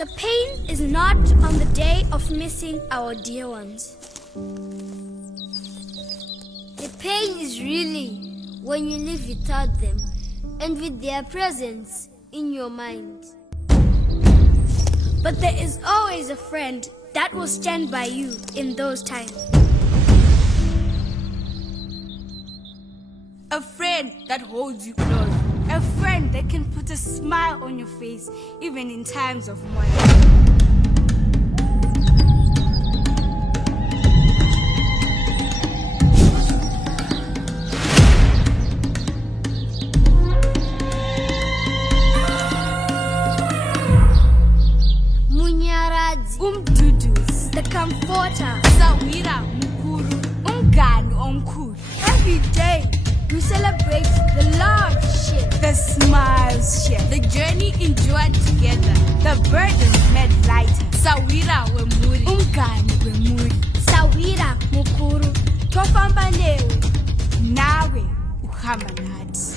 The pain is not on the day of missing our dear ones. The pain is really when you live without them and with their presence in your mind. But there is always a friend that will stand by you in those times. A friend that holds you close. A friend that can put a smile on your face even in times of mourning. Umduduzi, the comforter, Sawira Mukuru, Umgani Omkuru. Every day we celebrate the love shared, the smiles shared, the journey endured together, the burdens made lighter. Sawira Wemuri, Umgani Wemuri, Sawira Mukuru, Tofamba newe, nawe uhamba nathi.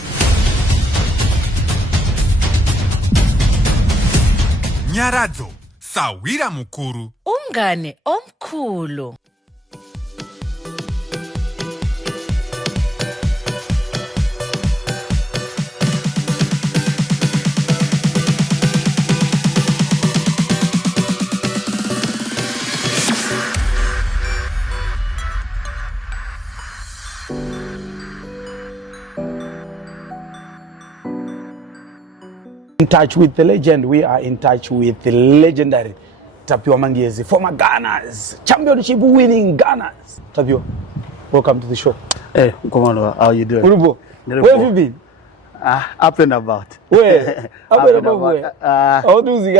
Nyaradzo, Sawira Mukuru, Umngane omkhulu. In touch with the legend, we are in touch with the legendary Tapiwa Mangezi, former Gunners, championship winning Gunners. Tapiwa, welcome to the show. Hey, Komando, how are you doing? Urubo, where have you been? Up and about. Where? Up and about where? How do you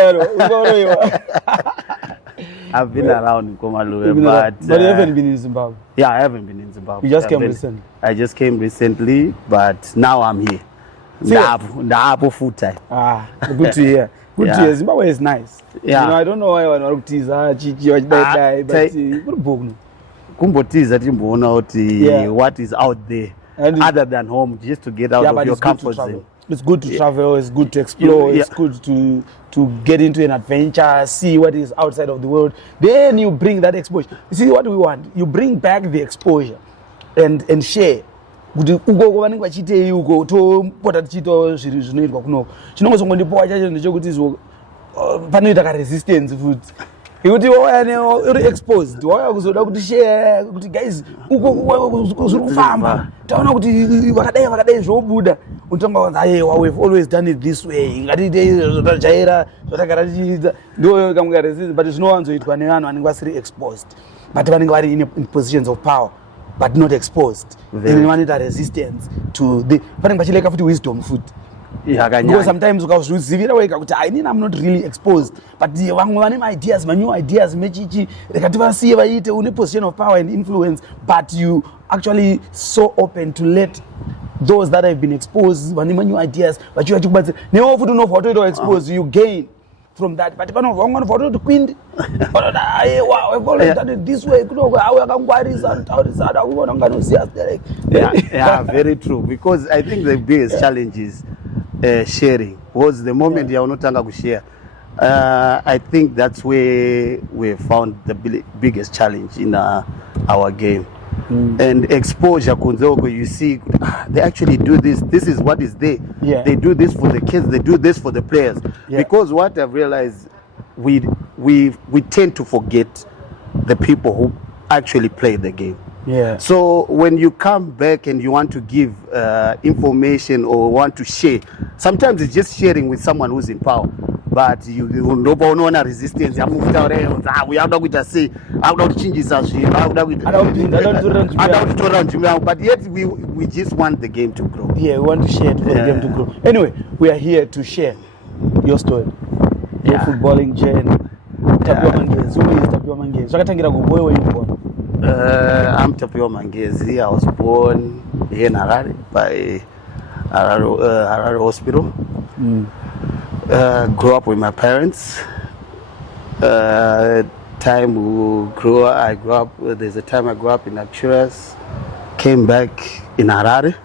I've been around Komando, but you haven't been in Zimbabwe. Yeah, I haven't been in Zimbabwe. You just came recently. I just came recently, but now I'm here. The full time. Good to hear. Good to hear. Zimbabwe is nice. Yeah. You know, I don't know why I want to tease but Kumbotiza timboona uti what is out there other than home, just to get out of your comfort zone. It's good to travel, it's good to explore, it's good to get into an adventure, see what is outside of the world. Then you bring that exposure. You see what we want? You bring back the exposure and share. Kuti uko vanenge vachitei uko topota tichitawo zviri zvinoitwa kunoko chinongozongondipowa chacho ndechekuti panoita karesistance futi ikuti uri exposed wauya kuzoda kuti share kuti guys uko zviri kufamba taona kuti vakadai zvobuda unotanga kunzi we've always done it this way ngatiitei zvotajaira zvatagara tichiita ndo kamwe karesistance but zvinowanzoitwa nevanhu vanenge vasiri exposed but vanenge vari in positions of power but not exposed. Then one a resistance to the vanenge vachileka futi wisdom futi. Because sometimes ukazvizivira wega kuti I'm not really exposed, but vamwe vane ideas, new ideas mechichi rekati vasiye vaite une position of power and influence, but you actually so open to let those that have been exposed vane new ideas vachiuya chikubatsira newo futi unobva watoita exposed, you gain from that. But pano vamwe vanobva watoti kwindi we've always done it this way kunoko akangwarisa taurisa akuona nganoziya yeah, very true, because I think the biggest challenge is sharing. Was the moment you are not able to share, I think that's where we found the biggest challenge in our game. And exposure, you see, they actually do this. This is what is there. They do this for the kids. They do this for the players. Because what I've realized, we tend to forget the people who actually play the game. So when you come back and you want to give information or want to share, sometimes it's just sharing with someone who's in power. But you don't resistance. We have to say, how to change this. But yet we just want the game to grow. Yeah, we want to share for the game to grow. Anyway, we are here to share your story, your footballing journey. Tapiwa Mangezi. Who is Tapiwa Mangezi? Where were you born? I'm Tapiwa Mangezi. I was born here in Harare by Harare Hospital. Grew up with my parents. There's a time I grew up in Acturas, came back in Harare,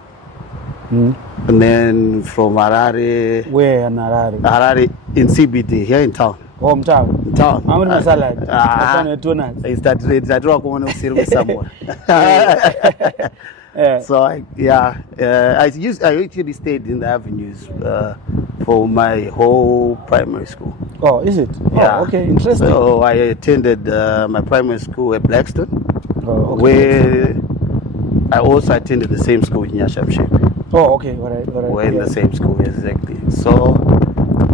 and then from Harare. Where in Harare? Harare in CBD, here in town. Oh, Mtawa. Mtawa. How many salad? I started I draw one with someone. So I actually stayed in the avenues for my whole primary school. Oh, is it? Yeah. Oh, okay, interesting. So I attended my primary school at Blackstone, okay. where I also attended the same school in Nyashamshepe. Oh, okay, all right. We're in the same school, exactly. So,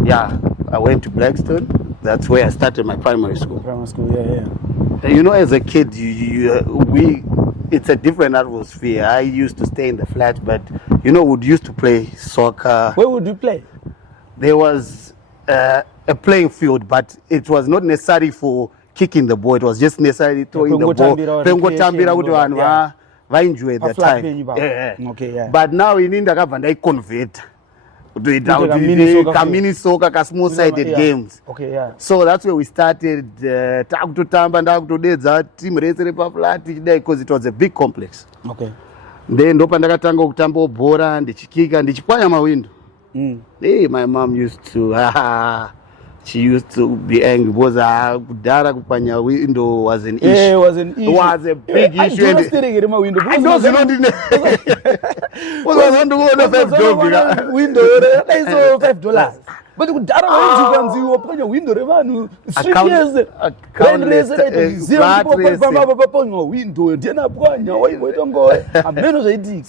yeah, I went to Blackstone. That's where I started my primary school. Primary school, yeah. You know, as a kid, it's a different atmosphere. I used to stay in the flat, but we'd used to play soccer. Where would you play? There was a playing field, but it was not necessary for kicking the ball. It was just necessary throwing the ball. I enjoy that time. Yeah. Okay, yeah. But now in India, I convert. Mini soccer, small sided games. Okay, yeah. So that's where we started team race because it was a big complex. Okay. Then ndopandakatanga kutamba bhora ndichikika ndichipwanya mawindo. Hey, my mom used to be angry because kudhara kupanya window was an issue. Yeah, it was an issue. It was a big issue. I was staring my window. I know $5. Window, $5. But kudhara wainzi wapanya window revanu 3 years.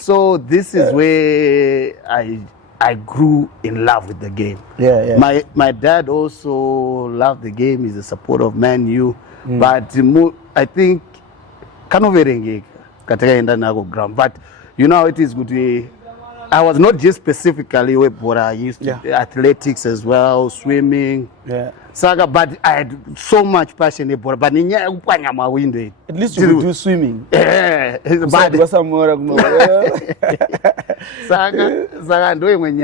So this is where I grew in love with the game. Yeah. My dad also loved the game. He's a supporter of Man U. But I think ground. But it is good. I was not just specifically web, but I used to athletics as well, swimming. Yeah. Saga, but I had so much passion about but at least you would do swimming. Yeah. But Saga doing when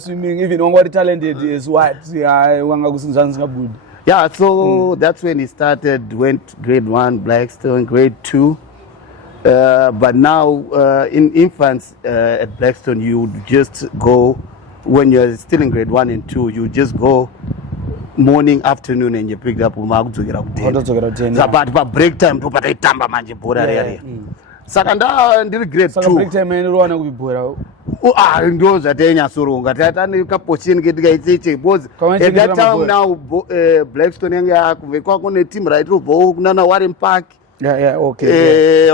swimming, even what talented is what good. Yeah, so that's when he started, went grade 1, Blackstone, grade 2. But now in infants at Blackstone, you just go, when you're still in grade 1 and 2, you just go morning, afternoon, and you picked up but break time, but I tamba manje bora area. Sakanda ndiri grade 2. Break time and run with bora. Those are Dania Surunga. That and you capochin get because at that time now Blackstone and a team right through Nana Warren Park. Yeah, okay.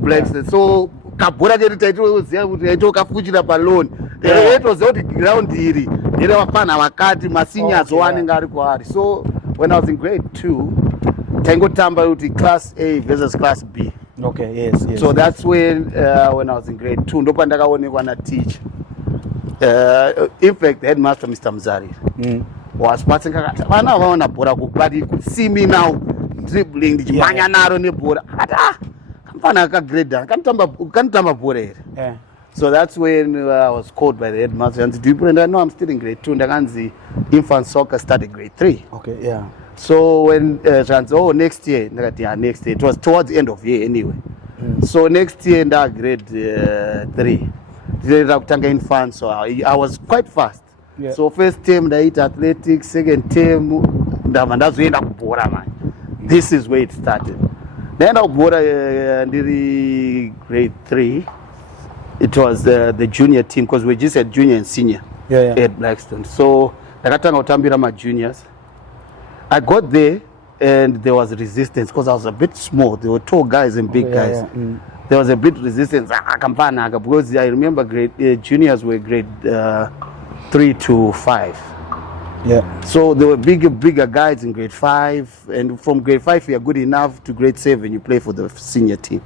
Blackstone. So Kabura did title Kafuchira balloon. It was not ground theory. They were fan our card, my seniors one in Gariquari. So when I was in grade 2, Tango Tamba with class A versus class B. Okay, yes. So that's when I was in grade 2, Ndopandaka wanna teach. In fact, the headmaster, Mr. Mzari, was passing. But he could see me now dribbling the Manyanaro Nebura. Yeah. So that's when I was called by the headmaster. And I know I'm still in grade 2. And infant soccer started grade 3. Okay, yeah. So when next year, it was towards the end of the year anyway. So next year, in grade 3, infant, so I was quite fast. Yeah. So first term, I hit athletics. Second term, that's when I this is where it started. Then I grade 3. It was the junior team because we just had junior and senior at Blackstone. So I got my juniors. I got there and there was resistance because I was a bit small. There were tall guys and big guys. There was a bit resistance because I remember juniors were grade 3 to 5. Yeah. So there were bigger guys in grade 5, and from grade 5 you are good enough to grade 7 you play for the senior team.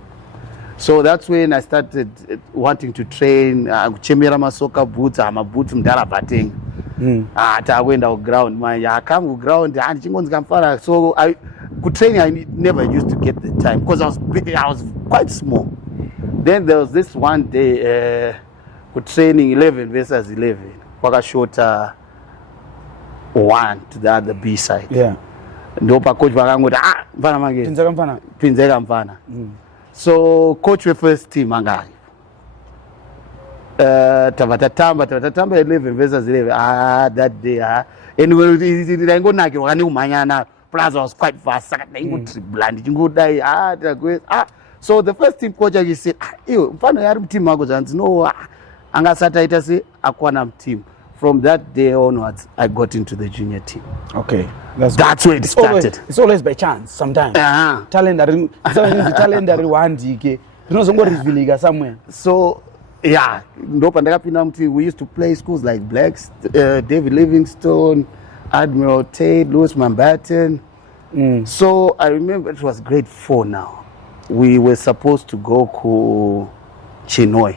So that's when I started wanting to train. Chemera masoka boots, I'm a boot mdara batting. I went out ground. I come ground. So I could train. I never used to get the time because I was quite small. Then there was this one day, training 11 versus 11. Waka shorter 1 to the other B side. Yeah. Ndopa coach bakanguta mfana Mangezi. Pinzeka mfana. So coach with first team angai. tavatamba 11 versus 11. That day and when ndaingonakirwa kane kumhanyana plus I was quite fast saka ndaingodribla ndichingodai so the first team coach he said iwe mfano yari muteam wako zvanzi no angasati aita se akwana muteam. From that day onwards I got into the junior team. Okay, that's where it started. It's always by chance sometimes. Talent that wandike revealika somewhere. So yeah, ndopa ndakapinda muti we used to play schools like Blacks, David Livingstone, Admiral Tate, Louis Mountbatten. So I remember it was grade 4 now. We were supposed to go to Chinoi.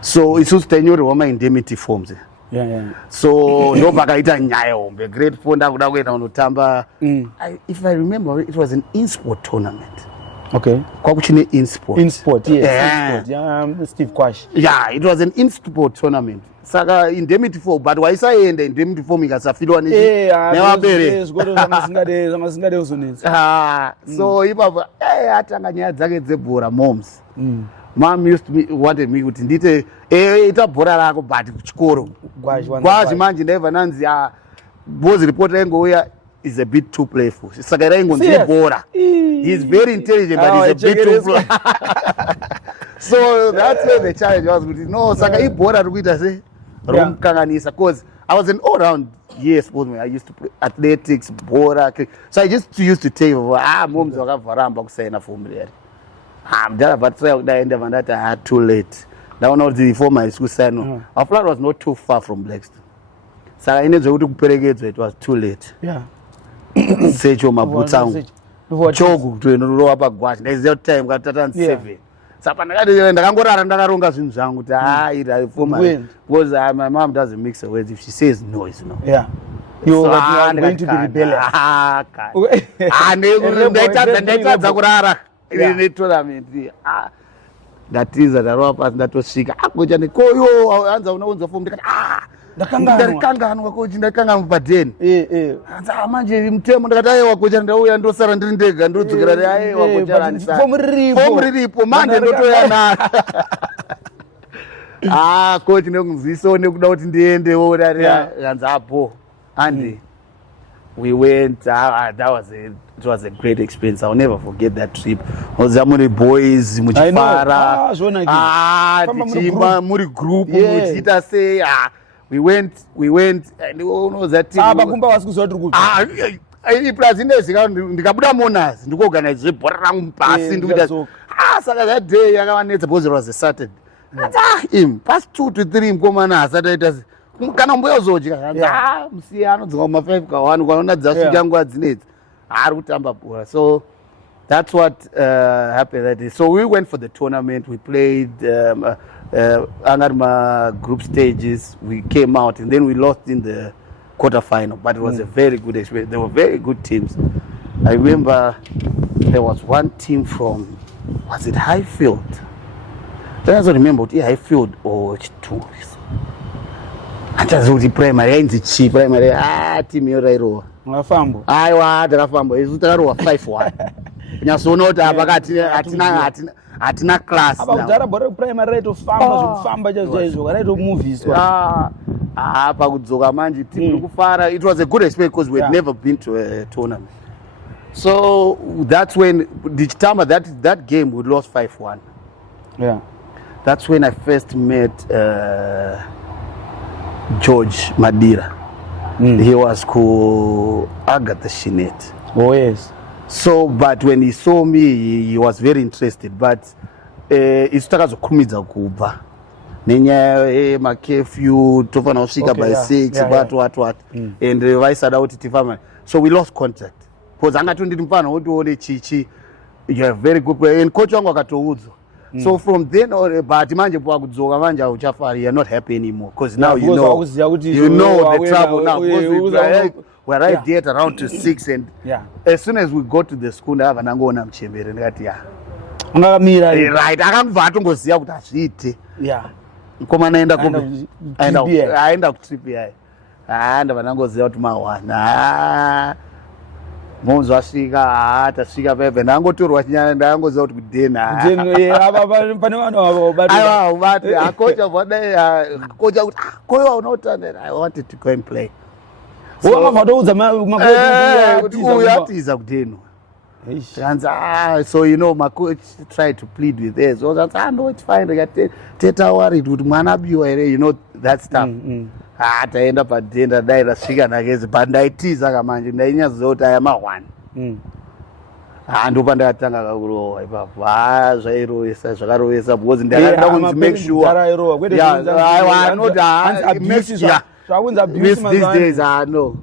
So it's just tenyori wama indemnity forms. So ndopa kaita nyaya hombe grade 4 ndakuda kuenda unotamba. If I remember it was an in-sport tournament. Okay. Kwakuchine in-sport. In-sport, yes. In-sport. Steve Kwash. Yeah, it was an in-sport tournament. Saka indemnity form, but waisaenda indemnity form ikasafilwa nevabere. So ipapa atanga nyaya dzake dzebhora moms. Mom wanted me kuti ndite ita bhora rako but kuchikoro. Kwazi manje ndaiva nanzi bozi reporter engouya is a bit too playful. Saka raingonzi bhora. He's very intelligent, but he's a bit too playful. So that's where the challenge was. No, saka ibhora rikuita se rumkanganisa because I was an all-round sportsman. I used to play athletics, bhora. So I just used to tell moms wakavharamba kusaina form there. But too late. That one was before my school sign. Our flat was not too far from Blackstone. So I knew it was too late. Yeah. Secho mabutsangu. Chogu kutoenorowa pagwashi. There's that time got 7. Saka ndakangorara ndakaronga zvinhu zvangu kuti ira form because my mom doesn't mix the words. If she says no, it's no. Yeah. You are going to be rebellious. Ndaitadza kurara ine tournament. That is darova pasi ndatosvika kocha nekoyo anza unaunza form ndikati ndakanganwa kocha ndakanganwa padeni anza manje mutemo ndakati aiwa kocha ndauya ndosara ndiri ndega ndodzokera aiwa kocha rani form riripo manje ndotoya na coach nekunziso nekuda kuti ndiendewo anza apo and we went it was a great experience. I'll never forget that trip. Ozamuri boys muchifara tichimba muri group muchita say we went and all that team bakumba wasikuzoa tiri plus indezika ndikabuda monas ndikoorganize bhora rangu pasi ndikuita saka that day yakavanetsa because it was a Saturday. Past 2 to 3 mukomana hasati aita kana mboyozodya musiya anodzinga kuma 5 ka1 kwaona dzasvika nguva dzinedzi ari kutamba bhora. So that's what happened that day. So we went for the tournament. We played angarma group stages. We came out and then we lost in the quarterfinal, but it was a very good experience. There were very good teams. I remember there was one team from, was it Highfield? I don't remember what Highfield or Chitungu. Antazuti primary ain't cheap primary team yorairo ngafambo aiwa takafambo izutakarwa 5-1 nyasona kuti apakati atina class abakudara bora primary rate famba zvokufamba chaizvo rate movies pakudzoka manje team ikufara. It was a good experience because we had never been to a tournament. So that's when dichitamba that game we lost 5-1. That's when I first met George Madira. He was called Agatha Shinet. Oh yes. So but when he saw me he was very interested, but isitaka zokumidza kubva nenyaya makefyu tofana kusvika by 6 what and vaisada kuti tifamba. So we lost contact because angati ndiri mufana wotione chichi you are very good player and coach wangu akatoudzwa. So from then on, but manje pakudzoka manje uchafari, you're not happy anymore because now you know the trouble now because we arrived here at around to 6 and as soon as we got to the school ndava nangoona muchembere ndikati ungamira right akangubva atongoziva kuti azviite komana aenda kutrip yayi ndava nangoziva kuti mawana Moms wasvika tasvika pepe ndangotorwa chinyana ndangoziva kuti kudhena ubati akocha vada kocha kuti koiwa unautandera I wanted to go and play uyatiza kudheno so my coach tried to plead with us so that's no it's fine teta worried kuti mwana biwa here that stuff taenda padhenda dai rasvika nakezi but ndaitiza kamanje ndainyaziva kuti aya ma1 ndopa ndakatanga kakurohwa ipapo zvairovesa zvakarovesa because ndakada kunzi make sure these days no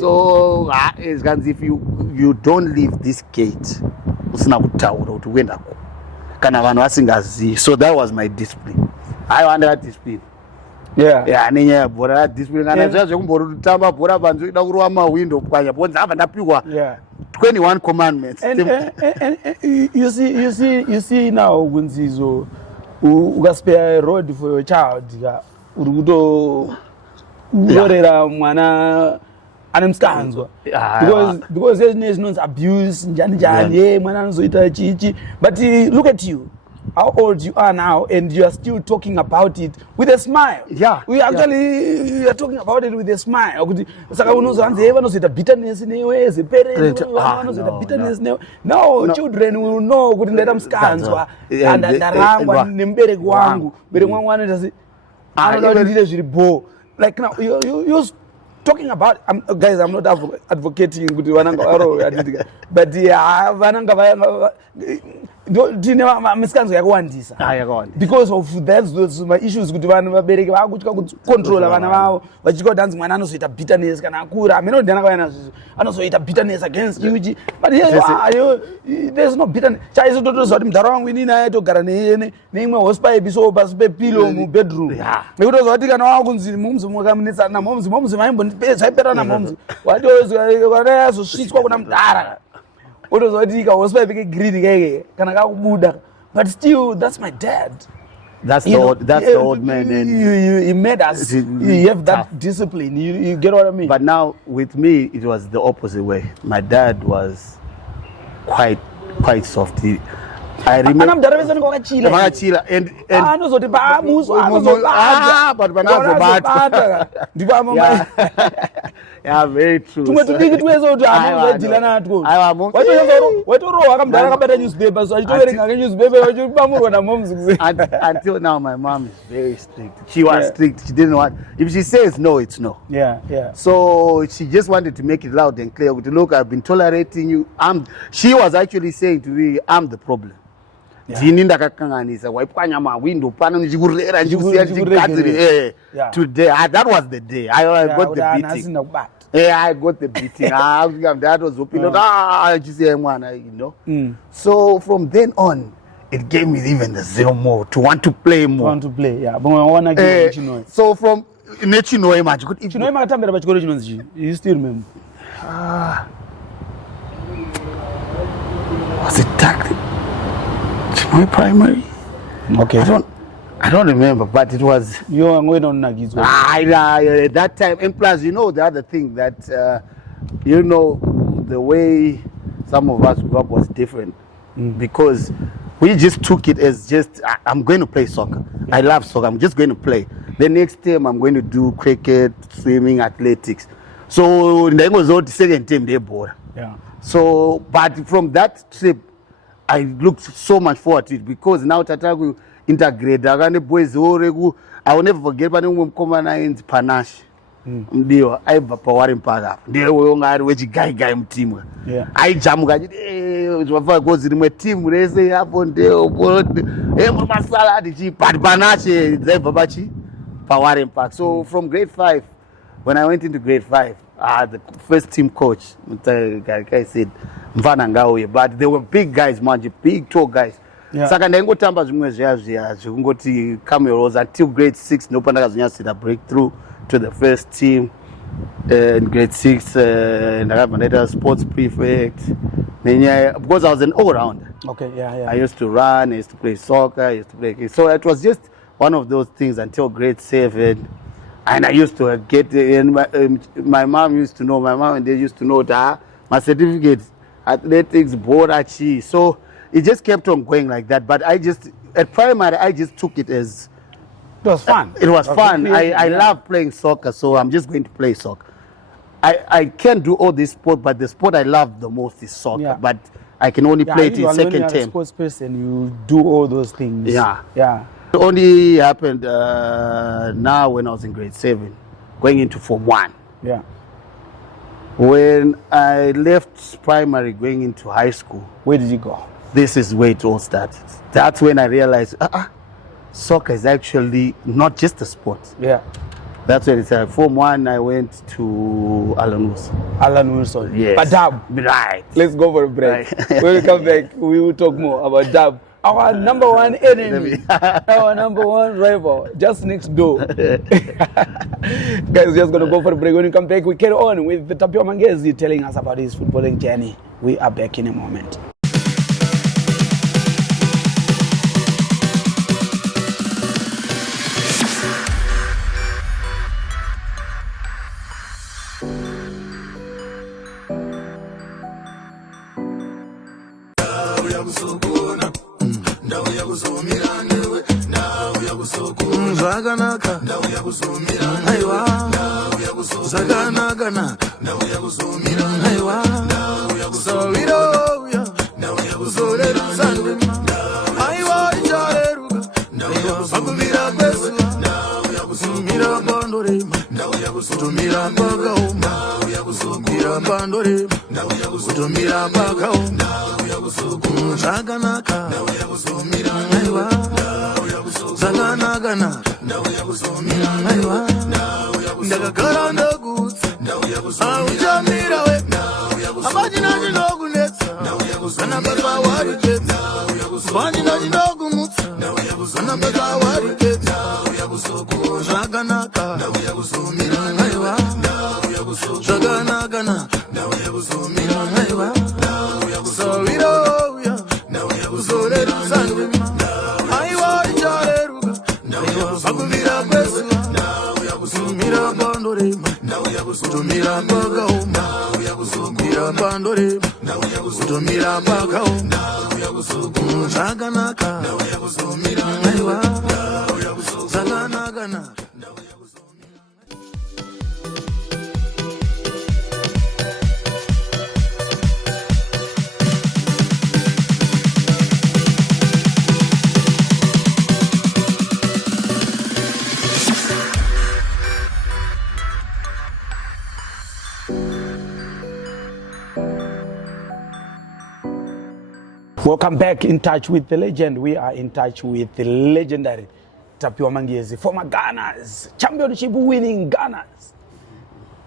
so zvikanzi if you don't leave this gate usina kutaura kuti uendako kana vanhu vasingazivi so that was my discipline aiwa ndakadiscipline nenyaya yebhora radiscipline kana zviya zvekumbotamba bhora panze ida kurova mahwindo pwanya bonzi abva ndapiwa 21 commandments and you see now kunzizo ukaspare road for your child uri kutorera mwana ane musikanzwa because there's no abuse njani mwana anozoita chichi but look at you how old you are now and you are still talking about it with a smile. We actually are talking about it with a smile. Saka unozoanze vanozoita bitterness newe as a parent vanozoita bitterness newe. No, children will know kuti ndaita musikanzwa and ndarangwa nemubereki wangu. Mubereki wangu anoita se anoda kuti ndite zviri bo. Like now you talking about guys I'm not advocating kuti vananga varohwe but vananga tine musikanzwa yakawandisa because of those my issues kuti vanhu vabereki vakutya kucontrola vana vavo vachitya kuti hanzi mwana anozoita bitterness kana akura amene ndiyana kavana zvizvo anozoita bitterness against you but there's no bitterness chaiso totoziva kuti mudhara wangu inini aitogara neimwe hosepipe so pasi pepilo mubedroom nekutoziva kuti kana wakunzi momzi makamunetsana namomzi zvaipera namomzi wati azosvitswa kuna mudhara otozotika hosepipe kegreen keke kana kakubuda but still that's my dad. That's the old man. And he made us. You have that discipline. You get what I mean? But now with me, it was the opposite way. My dad was quite soft. I remember. And yeah, very true. Until now, my mom is very strict. She was strict. She didn't want. If she says no, it's no. Yeah. So she just wanted to make it loud and clear. Look, I've been tolerating you. She was actually saying to me, I'm the problem. Today that was the day I got the beating. I got the beating. That was So from then on it gave me even the zeal more to want to play more. So from you still remember? Was it tactic? My primary. Okay. I don't remember, but it was. You are going on Nagis. That time, and plus, the other thing that, the way some of us grew up was different because we just took it as just I'm going to play soccer. I love soccer. I'm just going to play. The next term, I'm going to do cricket, swimming, athletics. So then was the second term they bought. Yeah. So, but from that trip, I looked so much forward to it because now Tatagu integrate. I will never forget when we come in Panache. Ndio aiva pawari mpaka ndio ngari wechigai team aijamuka zvafa gozi rimwe team rese hapo ndio masala ati Panache dzaiva pachi pawari mpaka. So from grade 5 when I went into grade 5 the first team coach I said mfana ngauye but they were big guys manje big tall guys saka ndaingotamba zvimwe zviya zvekungoti Cameroons until grade 6 ndopa ndakazonyasira breakthrough to the first team in grade 6 ndakabva sports prefect because I was an all-rounder. Okay, yeah. I used to run, I used to play soccer, I used to play. So it was just one of those things until grade 7. And I used to get, and my mom used to know, my mom and they used to know that my certificate, athletics, borachi. So it just kept on going like that. But at primary, I just took it as... It was fun. It was fun. I yeah. love playing soccer, so I'm just going to play soccer. I can do all this sport, but the sport I love the most is soccer. Yeah. But I can only play it in second When you're a term. sports person, you do all those things. Yeah. Yeah. It only happened now when I was in grade 7, going into Form 1. Yeah. When I left primary, going into high school, Where did you go? this is where it all started. That's when I realized, soccer is actually not just a sport. Yeah. That's when it's Form 1, I went to Alan Wilson. Yes. But dub. Right. Let's go for a break. Right. When we come back, we will talk more about dub. Our number one enemy, our number one rival, just next door. Guys, just gonna go for a break. When we come back, we carry on with the Tapiwa Mangezi telling us about his footballing journey. We are back in a moment. Zaganaka, Aywa, Zaganagana, Aywa, so we don't, so let us send Aywa, Jaruga, Sabumira Besu, Mira Bandore, to Mira Bagao, Mira Bandore, to Mira Bagao, Zaganaka, Aywa. Zaganagana, Aywa, Ndagakara Ndogut, Aujamirawe, Abajina Jinogunet, Anabata Wariket, Bajina Jinogumut, Anabata Wariket, Zaganaka, Aywa, Zaganagana, Aywa, so we don't, so let us send him. Sabumira Besu, Mira Bandore, to Mira Bagao, Mira Bandore, to Mira Bagao, Zaganaka, Aywa, Zaganagana. Welcome back in touch with the legend. We are in touch with the legendary Tapiwa Mangezi, former Gunners, championship winning Gunners.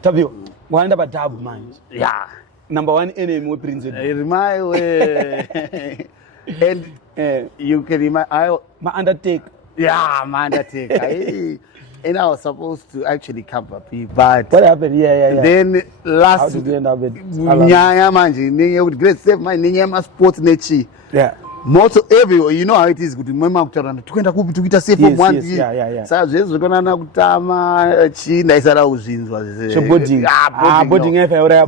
Tapiwa, what about dub, man? Yeah. Number one enemy with Prince. My way. And you can imagine. My undertake. Yeah, my undertake. And I was supposed to actually come up here, but what happened? Yeah. Then last. How did you end up with? Nyaya manje, ninge with great save my ninge sports nechi. Yeah. Most everywhere, you know how it is. Good remember kutarana. Tukenda kupi tukita save for one. Yeah. Sasa jesu kona na kutama chinda isara uzinzwa. So boarding. Boarding efe ora.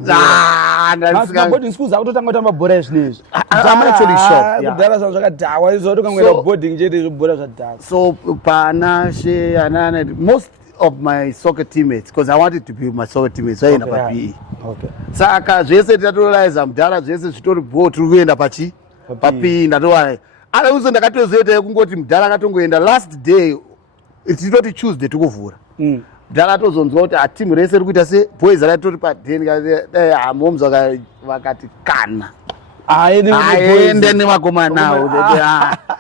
Now boarding schools out to tamba boresh news. I'm actually shocked. Yeah. There are some sort of dawa. So to come boarding jedi boresh at dawa. So Panashe and most of my soccer teammates, because I wanted to be with my soccer teammates, so I ended up PE. Okay. Saka jese tatolaiza mdara jese chitori go tukuenda pachi. Papi ndatowa. Ala uzo ndakatozoita kungoti mdara akatongoenda last day. It's not Tuesday tukuvura. Mdara tozonzwa kuti a team rese rikuita se boys ratori pa den ga moms vakati kana. Aende nemakoma now.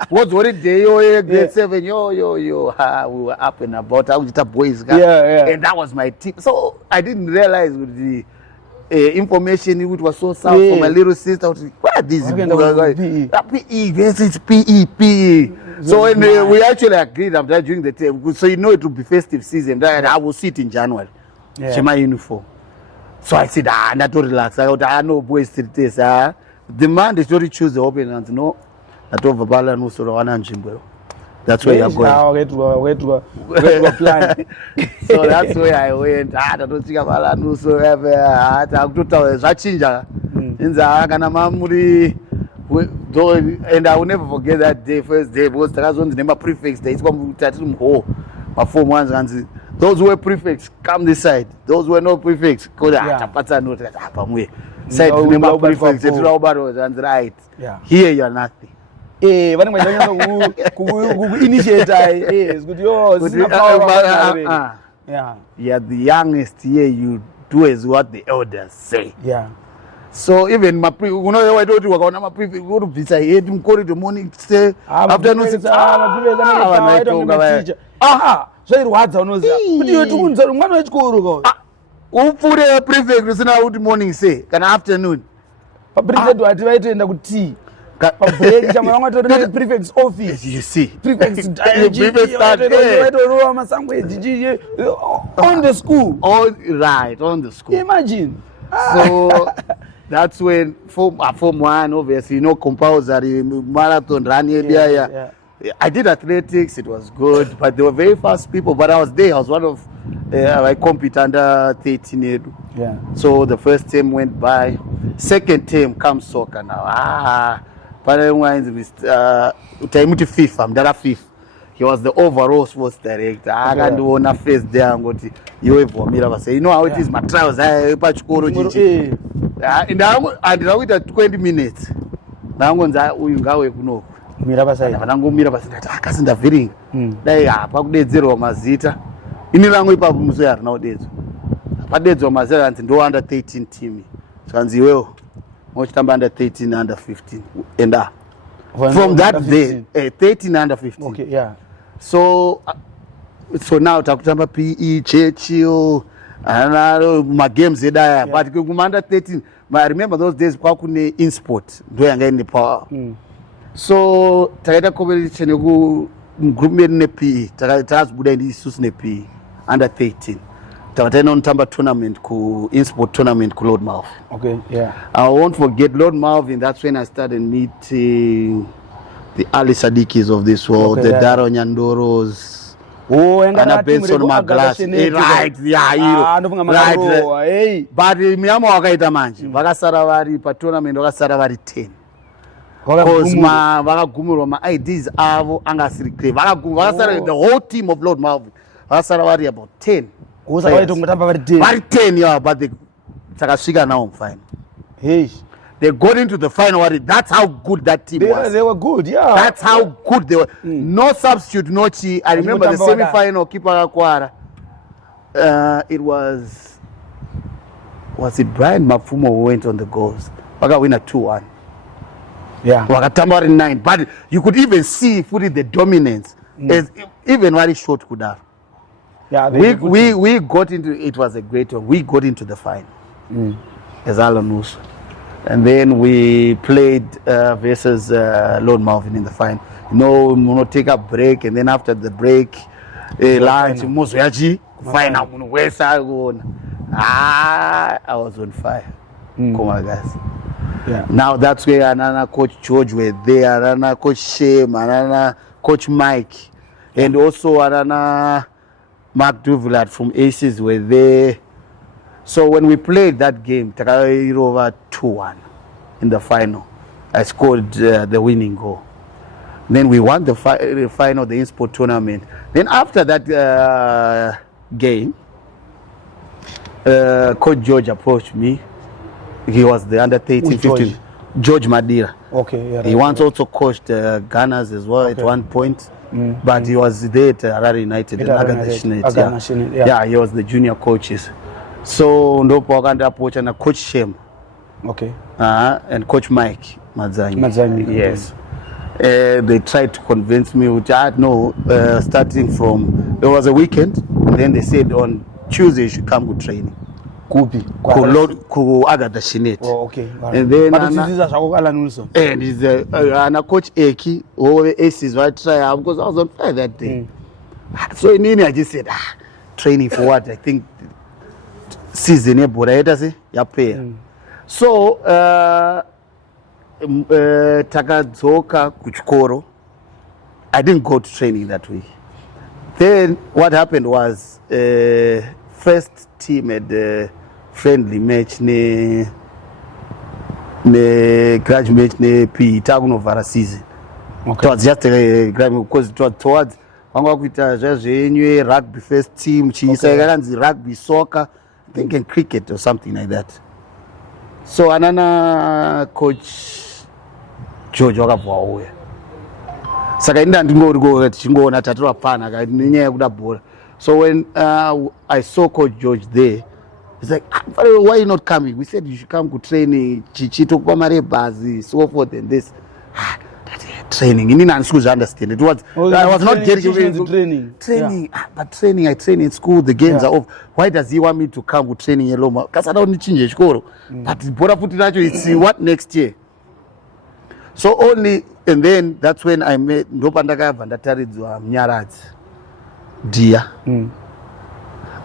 What's what day yo grade 7 yo we were up and about akuita boys ga. Yeah. And that was my team. So I didn't realize with the information which was so sound for my little sister. What are these PE? Yes, it's PE. So when we actually agreed after during the term, so you know it will be festive season. That I will sit in January. Yeah. My uniform. So I said, not to relax. I know boys to this. The man is already choose the open and no, that over Bala no sort of one and that's where you're going. Where to plan. So that's where I went. I don't think about no so ever. I took a ginger. inza kana mamuri and I will never forget that day, first day, because takazonzi nema prefects daiswa mutati mho maform ones and those who were prefects come this side, those who were not prefects koda atapata no pamwe side nema prefects etiraubaro and right here you are nothing. Vane mwanyanya ku initiate it's good you are the youngest here, you do as what the elders say. So even my why don't you wakaona ma prefect go to visa head mcorridor morning say afternoon so irwadza unoziva kuti iwe tikunza mwana wechikoro ko upfure prefect usina kuti morning say kana afternoon prefect wati vaitoenda kuti break chama vamwe tori prefect's office you see prefect's masanguage on the school on the school imagine. So that's when form 1 obviously compulsory marathon run area. I did athletics, it was good, but they were very fast people, but I was one of I compete under 13. So the first term went by, second term comes soccer now. But time fifth, I'm there fifth. He was the overall sports director. I can't do on a face there and go to you say, you know how it is, my trials, I pachukoro chichi. And I wait at 20 minutes. Now I'm going to go Mirabasai. Vanango mirabasai. Akasinda feeling. Dai apa kudedzerwa mazita. Ini rangu ipapo musoyari nowadays. Padedzwa mazita anti ndo under 13 team. Swanzi wewe. Mochitamba under 13 under 15. And from that day 13 under 15. Okay, So now takutamba PE Churchill my games edaya but under 13 I remember those days kwakune in sport ndo yanga ine power. So takaita competition yoku group mate ne PE takazobuda ndi isusu ne PE under 13 takaita on tournament ku in sport tournament ku Lord Malv. Okay, I won't forget Lord Malvin. That's when I started meeting the Ali Sadikis of this world, the Daro Nyandoros. And a Benson Maglas, right? But Miamo Wakaita Manji, Vakasaravari, Patonament, Vakasaravari 10. Because my Gumuro, my ideas are Angasri, the whole team of Lord Malvin, Vakasaravari about 10. About 10, yeah, but the Takashiga now I'm fine. Hey. They got into the final. That's how good that team was. They were good, yeah. That's how good they were. No substitute, no chi. I remember the semi-final, Keeper Akwara. It was it Brian Mafumo who went on the goals? Waka win 2-1. Yeah. Waka Tambari 9. But you could even see fully the dominance. As even very short could have. Yeah, we got into it was a great one. We got into the final. As Alan knows. And then we played versus Lord Malvin in the final. You know, we will take a break, and then after the break, lunch, final. I was on fire. Come on, guys. Yeah. Now that's where another coach George were there, another coach Shem, another coach Mike, and also another Mark Duvillard from Aces were there. So when we played that game, Takara over 2-1 in the final. I scored the winning goal. Then we won the final, the in-sport tournament. Then after that game, Coach George approached me. He was the under 13, 15. George Madira. Okay. Yeah, he once also coached Ghana's as well at one point. But he was there at Harare United. Yeah, he was the junior coaches. So ndopo wakaenda approach na coach Shem. Okay. And coach Mike Madzanyi. Yes. They tried to convince me which I know starting from there was a weekend, and then they said on Tuesday you should come to training. Kupi. Ku Agatha Shinet. Oh, okay. And then and is a coach Eki over Aces right try because I was on fire that day. So in I just said training for what? I think season ya pay. So takadzoka kuchikoro. I didn't go to training that week. Then what happened was first team at the friendly match grudge match neP takunovhara season. It was just a because it was towards vanga kuita zvezvenyu rugby first team chiisa yakanzi rugby soccer, I think in cricket or something like that. So anana coach George wakabva wauya saka inda ndingori tichingoona tatirwa pana kaiti nenyaya yekuda bhora. So when I saw coach George there, he's like, why are you not coming? We said you should come to training chichitokupa marebhazi so forth and this training inini handisi understand. It was I was not getting training but training I train in school, the games are off. Why does he want me to come to training yeloma kasada unichinje chikoro but bora futi nacho it's what next year. So only and then that's when I met ndopandakabva ndataridzwa Munyaradzi dear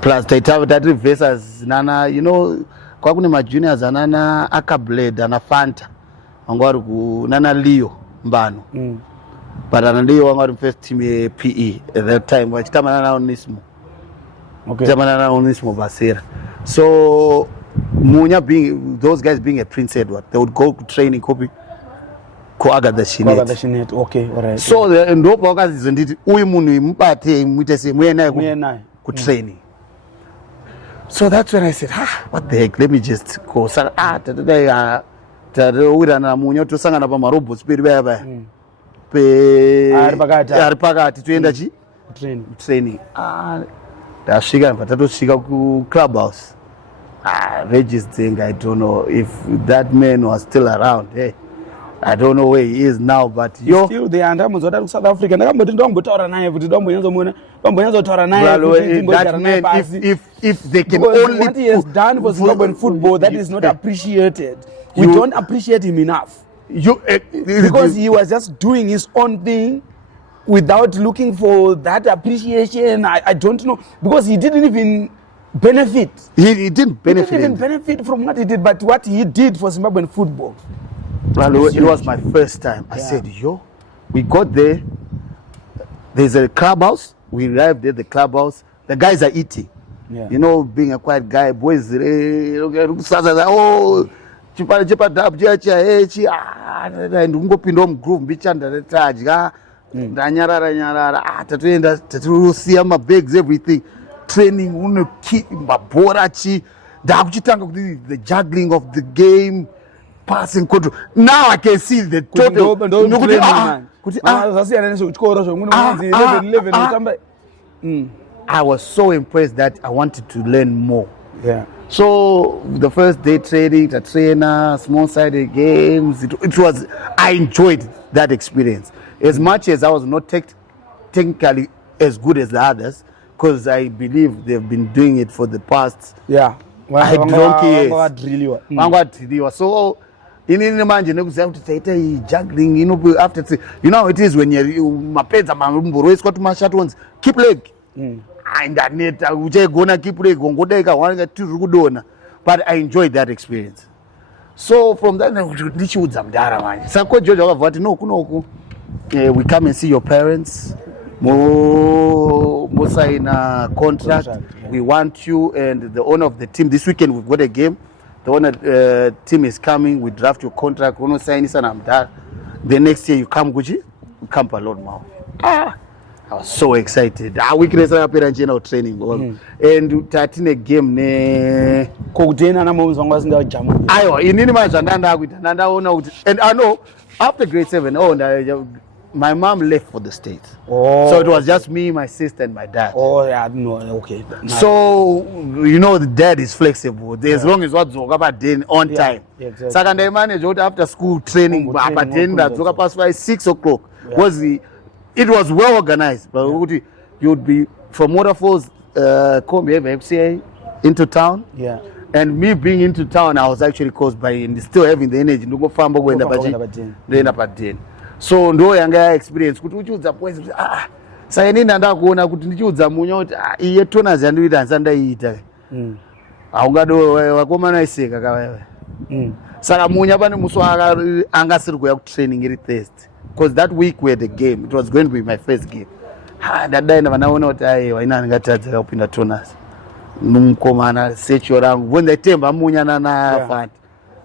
plus taitava tati versus nana, you know, kwakune majuniors anana Akablade ana Fanta wanga vari kunana Leo Mbano but ana Leo wanga vari first team PE at that time vachitamana na Onismo chitamana na Onismo Basera. So Munya being those guys being a Prince Edward, they would go to training copy kuagadha Shinet. Okay, all right. So ndopo wakazizonditi uyu munhu mubate muite semuye naye ku training. So that's when I said, what the heck, let me just go. Tadawirana Munya tosangana pamarobots peri baya ari pakati toenda training. Ndasvika patatosvika ku clubhouse. Regis thing, I don't know if that man was still around. Hey, I don't know where he is now, but still there. And I'm in South Africa. That man, if they can only what he has done for Zimbabwean football, that is not appreciated. We don't appreciate him enough. Because he was just doing his own thing without looking for that appreciation. I don't know, because he didn't even benefit. He didn't benefit. He didn't even benefit from what he did, but what he did for Zimbabwean football. Well, it was my first time. I said, we got there. There's a clubhouse. We arrived at the clubhouse. The guys are eating. You know, being a quiet guy, boys, bags, everything. Training, the juggling of the game. Passing control. Now I can see the total. I was so impressed that I wanted to learn more. So the first day training, the trainer, small-sided games, I enjoyed that experience. As much as I was not technically as good as the others, because I believe they've been doing it for the past. I don't care. So inini manje nekuziva kuti taita juggling, you know, after how it is when you mapedza mamborweswa to mashatons keep leg and aneta uchegona keep leg ngodeka wanga tiri kudona, but I enjoyed that experience. So from that ndichiudza mudara manje saka George wakabva ati no kunoku we come and see your parents mo sign a contract. We want you and the owner of the team. This weekend we've got a game. The owner team is coming. We draft your contract. We don't sign this and I'm done. The next year you come Gucci, you come Palon Mao. I was so excited. We can start our training. And 13 a game ne Kodena na moves was in the German. And I know after grade 7, my mom left for the States. So it was just me, my sister, and my dad. Okay. So, you know, the dad is flexible. As long as what's doing on time. Second, I managed after school training, but then that past 6 o'clock. It was well organized. But you would be from Waterfalls, come here, FCA, into town. And me being into town, I was actually caused by still having the energy to go farm end up at den. So ndo yanga experience kuti uchiudza boys saka inini ndakuona kuti ndichiudza Munya kuti iye tonas yandoita nsandaita aungado wakomana iseka kawewe saka Munya pane muso angasiri kuya ku training iri Thursday, because that week we had a game. It was going to be my first game. Ndadaenda vanaona kuti aiwa ina ndingatadza kupinda tonas numukomana secho rangu when they temba Munya nana Fanta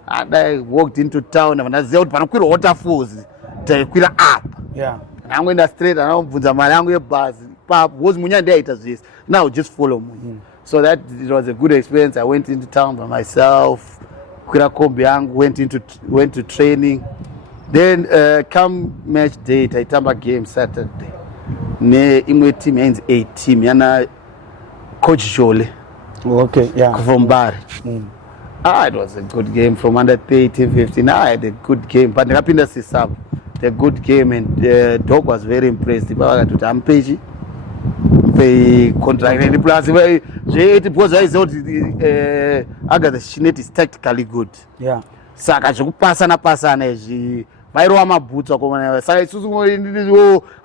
And I walked into town and I said, "Panakwira waterfalls, takwira up." Yeah. And I'm going straight and I'm putting my language bus. Pap was munya there. It was this. Now just follow me. So that it was a good experience. I went into town by myself. Kwira kombi yangu went to training. Then come match day, Taitamba game Saturday. Ne imwe team ends a team yana coach Jole. Okay, yeah. From Bari. It was a good game from under 13, 15. I had a good game. But Rapinda Sisab, a good game, and Dog was very impressed. I'm pay contract. Plus, because I thought Agatha Shinet is tactically good. Yeah. Saka pasana. I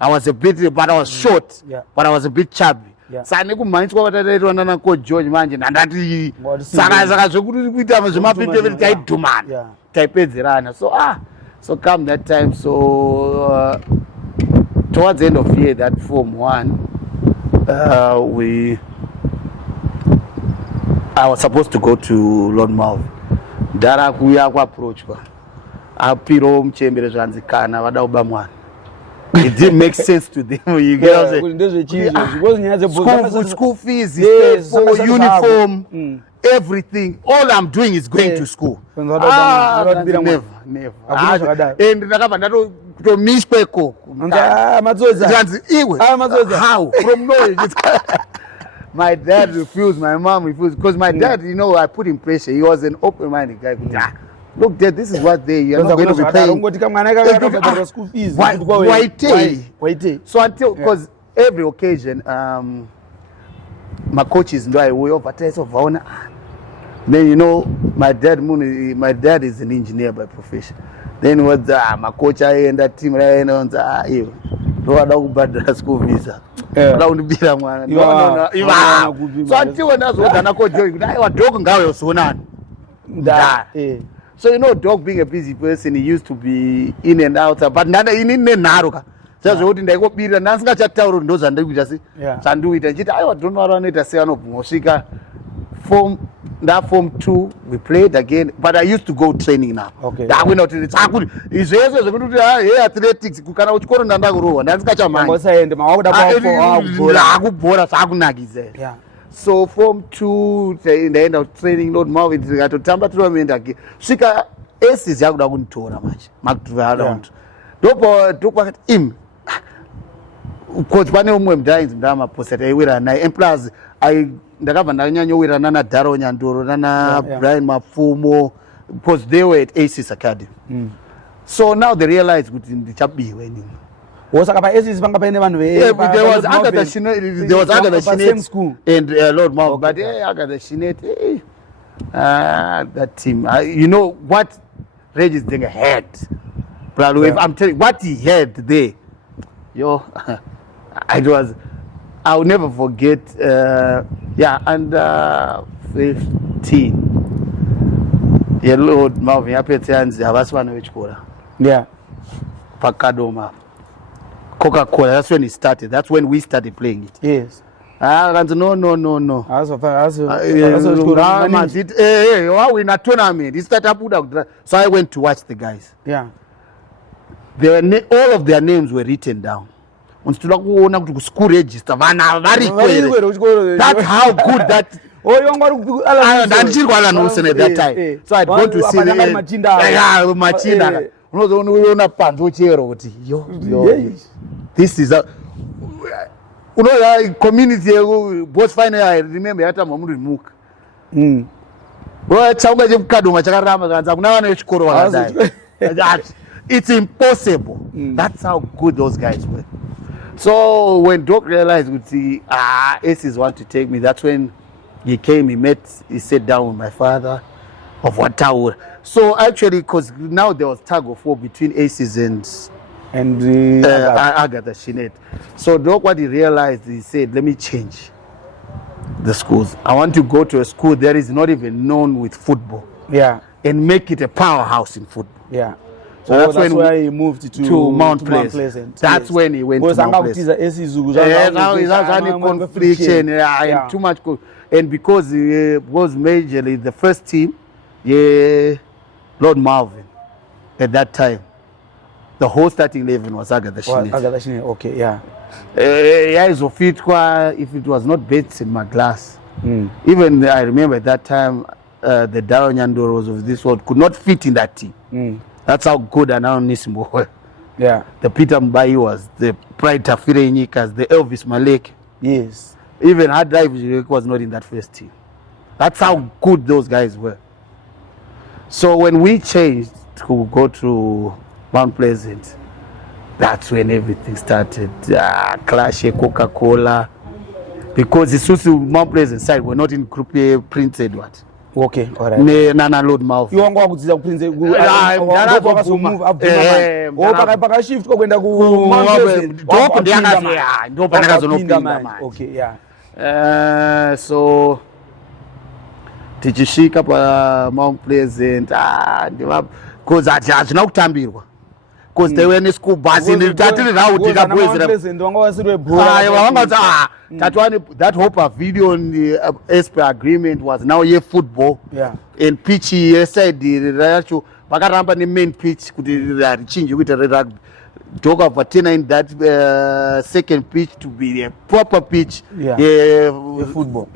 was a bit, but I was short. Yeah. But I was a bit chubby. Yeah. Sane kumanzi kwa wataita coach George manje nandati saka zvekuti kuita zvemapinto taidhumana taipedzerana so come that time so towards the end of year that Form 1 I was supposed to go to Lord Malv ndara kuya kwa approach kwa apiro mchembere zvanzikana vada kuba mwana. It didn't make sense to them. You get what I'm saying? School fees, uniform, everything. All I'm doing is going to school. Never. How? From nowhere. My dad refused, my mom refused. Because my dad, I put him pressure. He was an open-minded guy. Look, Dad, this is what you're not going to be paying. Why? So until, because every occasion, my coaches know I will advertise of honor. Then my dad is an engineer by profession. Then what my coach and that team school visa. So until when I was so Dog being a busy person, he used to be in and out, but not in Naruka. Just what in the go period, and that's not a tower those and do just do it. And I don't know on it as a Mosika Form 2, we played again, but I used to go training now. Okay. That we not it's athletics, you cannot go and that's catch a man. Yeah. So Form 2, in the end of training, Lord Marvin, to Tamba tournament again. Shika S is Yaguda wouldn't tour much. Mark to around. Don't at him. Coach Banum dies in Dama posted a winner, and plus I the governor with Nana Daro Nyanduro, Nana Brian Mafumo, because they were at ACES Academy. So now they realize within the Chabi winning. Was there was Agatha Shinet school and Lord Mount, but Agatha Shinet, that team. You know what Regis Dinger had? I'm telling you what he had there. I'll never forget. Under 15. Lord Marvin, yeah. Pakadoma. Coca-Cola, that's when it started. That's when we started playing it. Yes. No. We in a tournament. It started. So I went to watch the guys. Yeah. All of their names were written down. School register. That's how good that. At that time. So I'd go to see Machinda. This is a community both final. I remember at a moment Mook. It's impossible. That's how good those guys were. So when Doc realized Aces want to take me, that's when he came, he sat down with my father of what tower. So actually, because now there was tug of war between Aces and Agatha Shinet. So Doc, what he realized, he said, let me change the schools. I want to go to a school that is not even known with football. Yeah. And make it a powerhouse in football. Yeah. So that's when why he moved to Mount Pleasant. That's when he went to Mount Pleasant. Conflict and too much. And because he was majorly the first team, Lord Marvin, at that time, the whole starting 11 was Agatha Shinet. Okay, yeah. If it was not Bates in my glass, even I remember at that time, the Darren Nyandoros of this world could not fit in that team. That's how good an Nisimbo were. Yeah. The Peter Mbai was, the Pride Tafire Nyikas, the Elvis Malek. Yes. Even Hard Drive was not in that first team. That's how good those guys were. So when we changed to go to Mount Pleasant, that's when everything started. Clash, Coca-Cola. Because the Susu Mount Pleasant side were not in Group A, Prince Edward. Okay, all right. Nana Lord Mouth. You want to go to Prince Edward? Okay, yeah. So tichishika pa Mount Pleasant because achina kutambirwa because they were in school bus in the tatili round that hope video on the SP agreement was now a football, yeah, and pitch said the vakaramba ne main pitch kuti richinje kuita rugby talk of in that second pitch to be a proper pitch, yeah, football.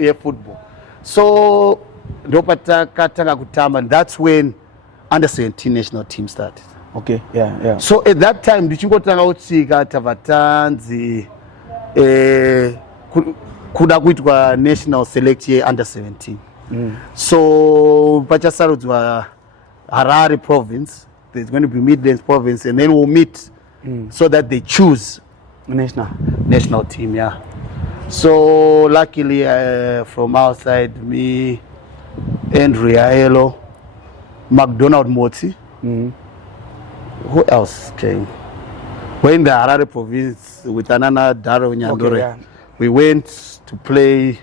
So ndopatanga kutamba, and that's when under 17 national team started. Okay, yeah. So at that time ndichingotanga kutsika tavatanzi kuda kuitwa national select year under 17. So pachasarudzwa Harare province, there's going to be Midlands province, and then we'll meet so that they choose national team, yeah. So luckily from our side, me, Andrea Elo, McDonald Moti, who else came? We're in the Harare province with Anana Daro Nyandore. Okay, yeah. We went to play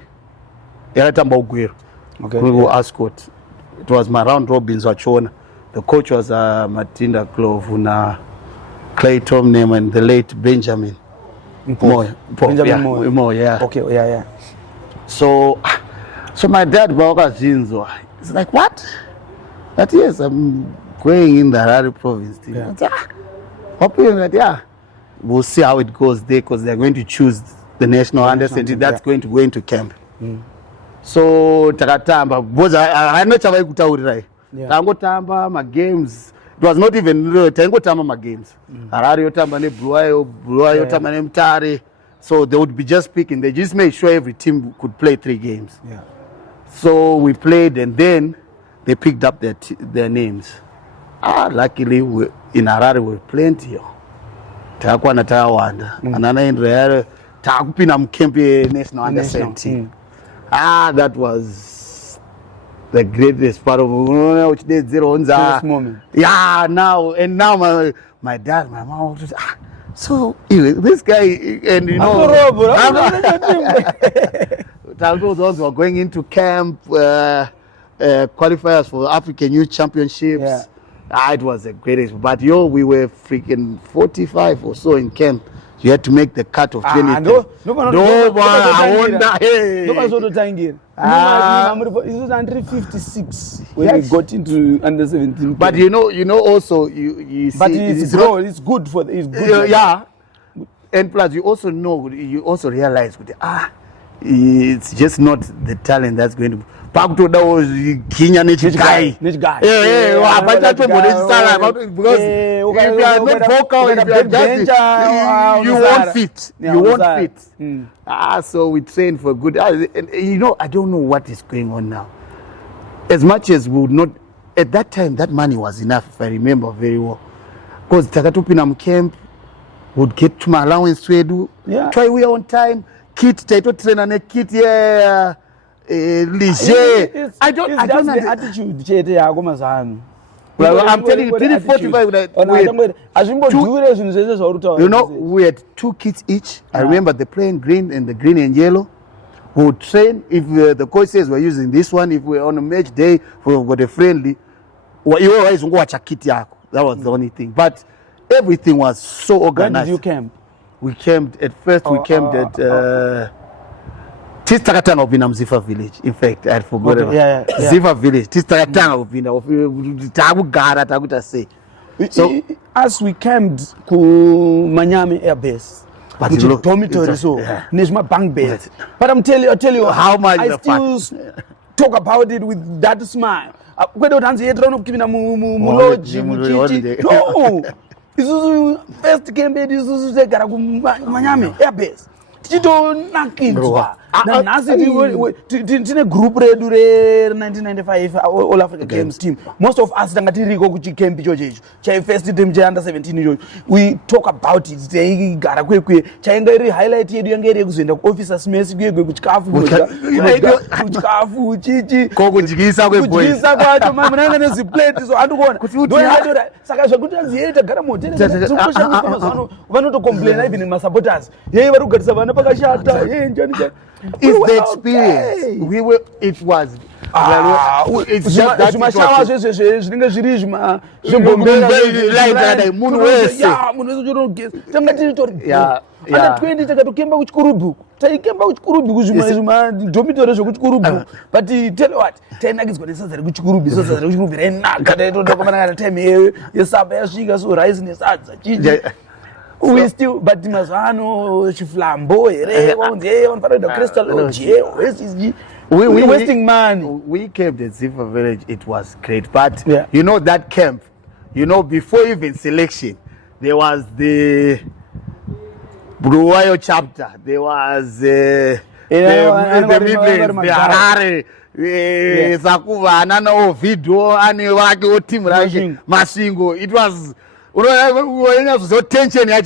Eratamba Ugwiro. Okay, we were escort. It was my round robins wachona. The coach was Matinda Clovuna, Clay Tomname, and the late Benjamin Moy. Yeah. Okay, yeah. So my dad he's like, what? That yes, I'm going in the Harare province. Yeah. We'll see how it goes there because they're going to choose the national under 17 that's going to go into camp. So takatamba because I know chavai kutaurirai. Tangotamba my games. It was not even tangotamba my games. Harare yotamba ne Bluayo yotamba ne Mtare. So they would be just picking. They just made sure every team could play 3 games. Yeah. So we played, and then they picked up their names. Luckily in Harare we were plenty. Takwa na tawanda. Anana in Harare takupina mkempe national under 17. That was the greatest part of this moment. Yeah, now my dad, my mom was so this guy, and you know, those were going into camp, qualifiers for African Youth Championships. Yeah. It was the greatest. But we were freaking 45 or so in camp. You had to make the cut of 20. It was under 56 when we got into under 17. But you know also you see, but it's good for it's good. Yeah. And plus you also realize it's just not the talent that's going to back to those Kenya niche guy. Because if you are not vocal, if you are just, you won't fit. You won't fit. So we train for good. And I don't know what is going on now. As much as we would not, at that time, that money was enough, if I remember very well. Because Takatupinam camp would get to my allowance to do. Try we on time. Kit, Taito train and a kit, yeah. I don't know the attitude. Well, I'm telling you, 45 we had 2 kits each. I remember the plain green and the green and yellow. We would train if the coach says we're using this one. If we're on a match day, we've got a friendly. That was the only thing. But everything was so organized. When did you camp? We camped at first. We camped at tisi takatanga kupinda muZifa village. In fact, I forgot about Zifa village. Tisi takatanga kupinda takugara takuita sei. So as we camped ku Manyame Air Base, but which is dormitory, so Nishma bank bed. But I'll tell you how much I still talk about it with that smile. Kwedo dansi yetrono kipina muloji muchichi. No, isusu first camp isusu tegara ku Manyame Air Base. Tichito nakinzwa. Na nasi tine group redu re 1995 All Africa Games team. Most of us tangatiriko kuchi camp ichocho. Chai first team cha under 17 ichocho. We talk about it. Tegara kwekwe. Chainga iri highlight yedu yange iri kuzoenda ku officers mess kwekwe kuchikafu. Kuchikafu chichi. Kujikisa kwe boys. Kujikisa kwacho mama nezi plate so andikuona. Saka zvakuti azieta gara motel. Vanoto complain even in my supporters. Yeye vari kugatisa vana pakashata. Yeye njani. It's the experience. Okay. It was. It's just that we still, but Mazano, Chiflambo, Crystal, we wasting money. We camped at Zifa village, it was great. But you know that camp, before even selection, there was the Bruayo chapter, there was the Midlands, the Harare, Sakuva, Nano, Video, and Waki, Team Masingo. It was. So tension. I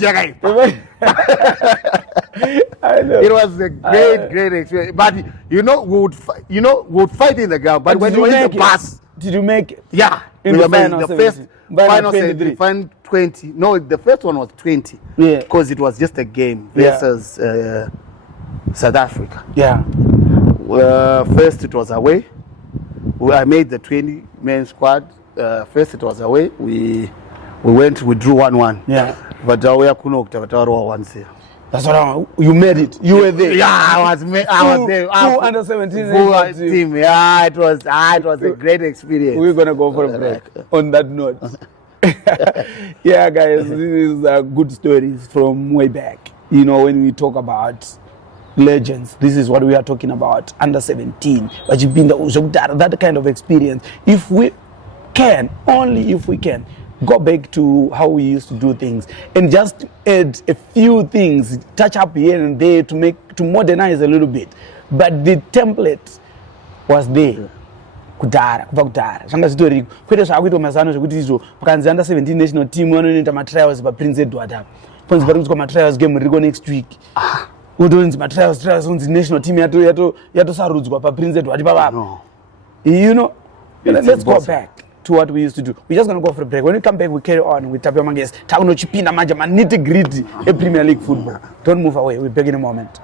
know. It was a great experience. But we would fight in the ground. But when you were in the bus, did you make it? Yeah, in the first final 20. No, the first one was 20. Yeah, because it was just a game versus South Africa. Yeah. First it was away. I made the 20-man squad. First it was away. We drew 1-1. Yeah. But we are once. That's what you made it. You were there. Yeah, I was there. Full under 17 team. Yeah, it was a great experience. We're gonna go for a break. On that note. Yeah, guys, this is good stories from way back. When we talk about legends, this is what we are talking about. Under 17. But you've been that kind of experience. If we can, only if we can, go back to how we used to do things and just add a few things, touch up here and there to modernize a little bit. But the template was there. Kudara. Shanga sitori kwete zvakuitwa mazano zvekuti izvo pakanzi under 17 national team vanoita matrials paPrince Edward apa. Panzi vari kuitwa matrials game riko next week. Udonzi matrials unzi national team yatosarudzwa paPrince Edward papa. Let's go back to what we used to do. We're just going to go for a break. When we come back, we carry on with Tapiwa Mangezi. Takuno chipina manja nitty gritty a Premier League football. Don't move away. We're back in a moment.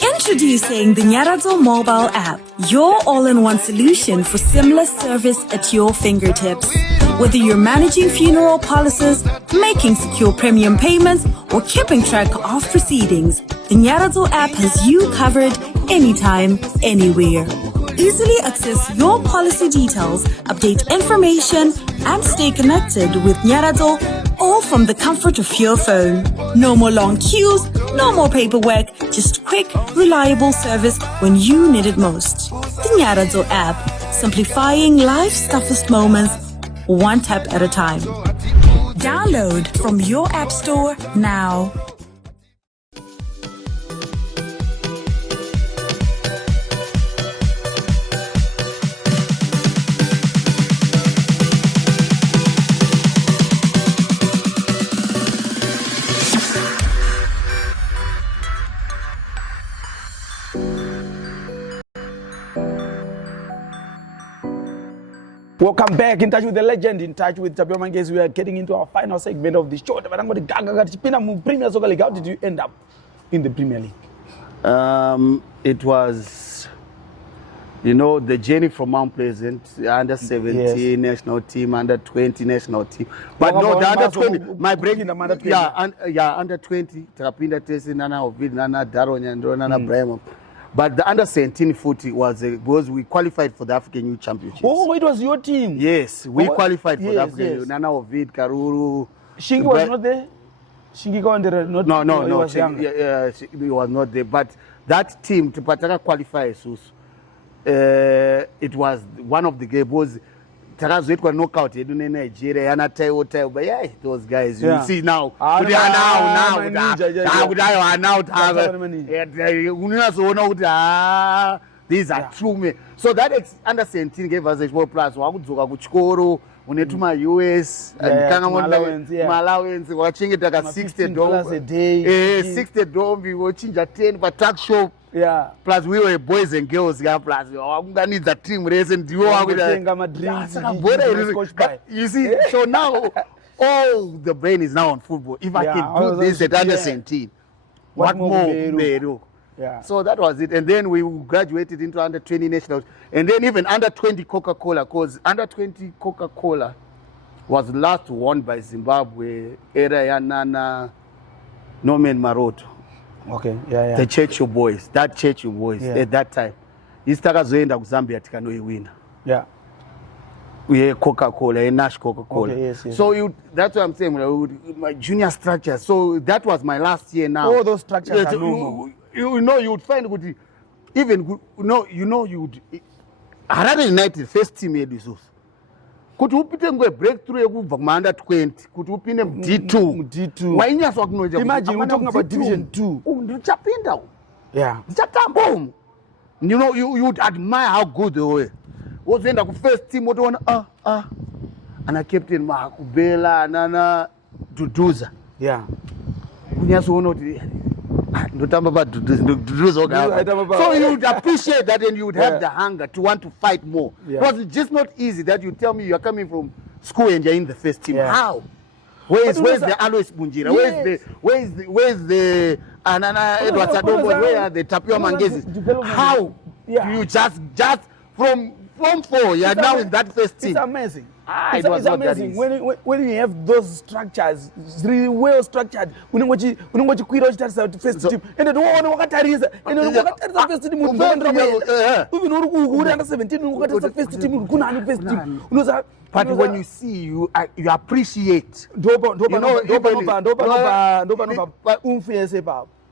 Introducing the Nyaradzo mobile app, your all-in-one solution for seamless service at your fingertips. Whether you're managing funeral policies, making secure premium payments, or keeping track of proceedings, the Nyaradzo app has you covered anytime, anywhere. Easily access your policy details, update information, and stay connected with Nyaradzo, all from the comfort of your phone. No more long queues, no more paperwork, just quick, reliable service when you need it most. The Nyaradzo app, simplifying life's toughest moments, one tap at a time. Download from your app store now. Welcome back, in touch with the legend, in touch with Tapiwa Mangezi. We are getting into our final segment of the show. How did you end up in the Premier League? It was You know, the journey from Mount Pleasant, under 17 national team, under 20 national team. But no, the under 20, my break, under 20, Tapinda Tesi, Nana Ovid, Nana Daron, Nana Brahma. But the under 17 footy was because we qualified for the African Youth Championships. Oh, it was your team? Yes, we qualified for the African Youth. Nana Ovid, Karuru. Shingi was not there? Shingi not No, he was younger. He was not there. But that team, Tipataka qualified, it was one of the games. Takazo was knockout in Nigeria and but yeah, those guys you see now these are true men. So that under 17 gave us a small plus. Wakuchoro unetuma US and allowance watching it like a 60 dollars a day. 60 dollars we watching 10 for tax shop. Yeah. Plus we were boys and girls. Yeah. Plus we need the team race and you see. So now all the brain is now on football. If I can do this at under 17, what more? Yeah. So that was it. And then we graduated into under 20 nationals. And then even under 20 Coca-Cola, because under 20 Coca-Cola was last won by Zimbabwe, Era Nana, Norman Maroto. Okay, The Churchill boys, at that time. Istaka zoenda ku Zambia tikano win. Yeah. We had Coca-Cola, Nash Coca-Cola. Okay, yes. So that's what I'm saying, my junior structure. So that was my last year now. All those structures are normal. You know, you would find good, even you would. Harare United first team here this. Could you put them go breakthrough under 20? Could you pin them D2? Why not talking about? Imagine we're talking about Division 2. Yeah. You know, you would admire how good they were. Was in the first team, what one? And I kept in Makubela, Nana, Duduza. Yeah. So you would appreciate that and you would have the hunger to want to fight more. Because it's just not easy that you tell me you're coming from school and you're in the first team. How? Where's the Alois Bunjira? Where's the Anana Edward Sadobo? Where are the Tapiwa Mangezi? How? You just from 4, you're now in that first team. It's amazing. It's amazing when you have those structures, really well structured. When you first team, and then first team. But when you see, you appreciate.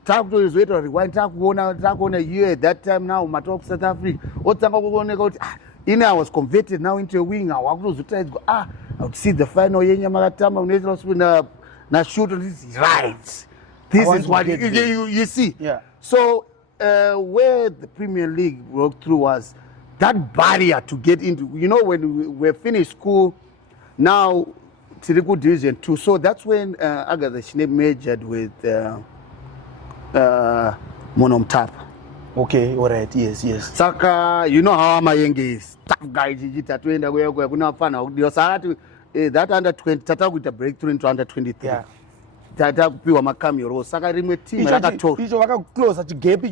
Talk to his way to rewind. Talk on a year at that time now. Matok South Africa. I was converted now into a winger. I would see the final Yenya Maratama na shoot this right. This is what you see. Yeah. So where the Premier League broke through was that barrier to get into. You know, when we finished school, now Tiriku Division 2. So that's when Agatha Shine majored with Monomtap. Okay, all right, yes. Saka, you know how Mayenge is. Tough guy, that under 20, Tata with a breakthrough into under 23. Yeah. Tata Piwa Makamiro, Saka Rime team, close at gap,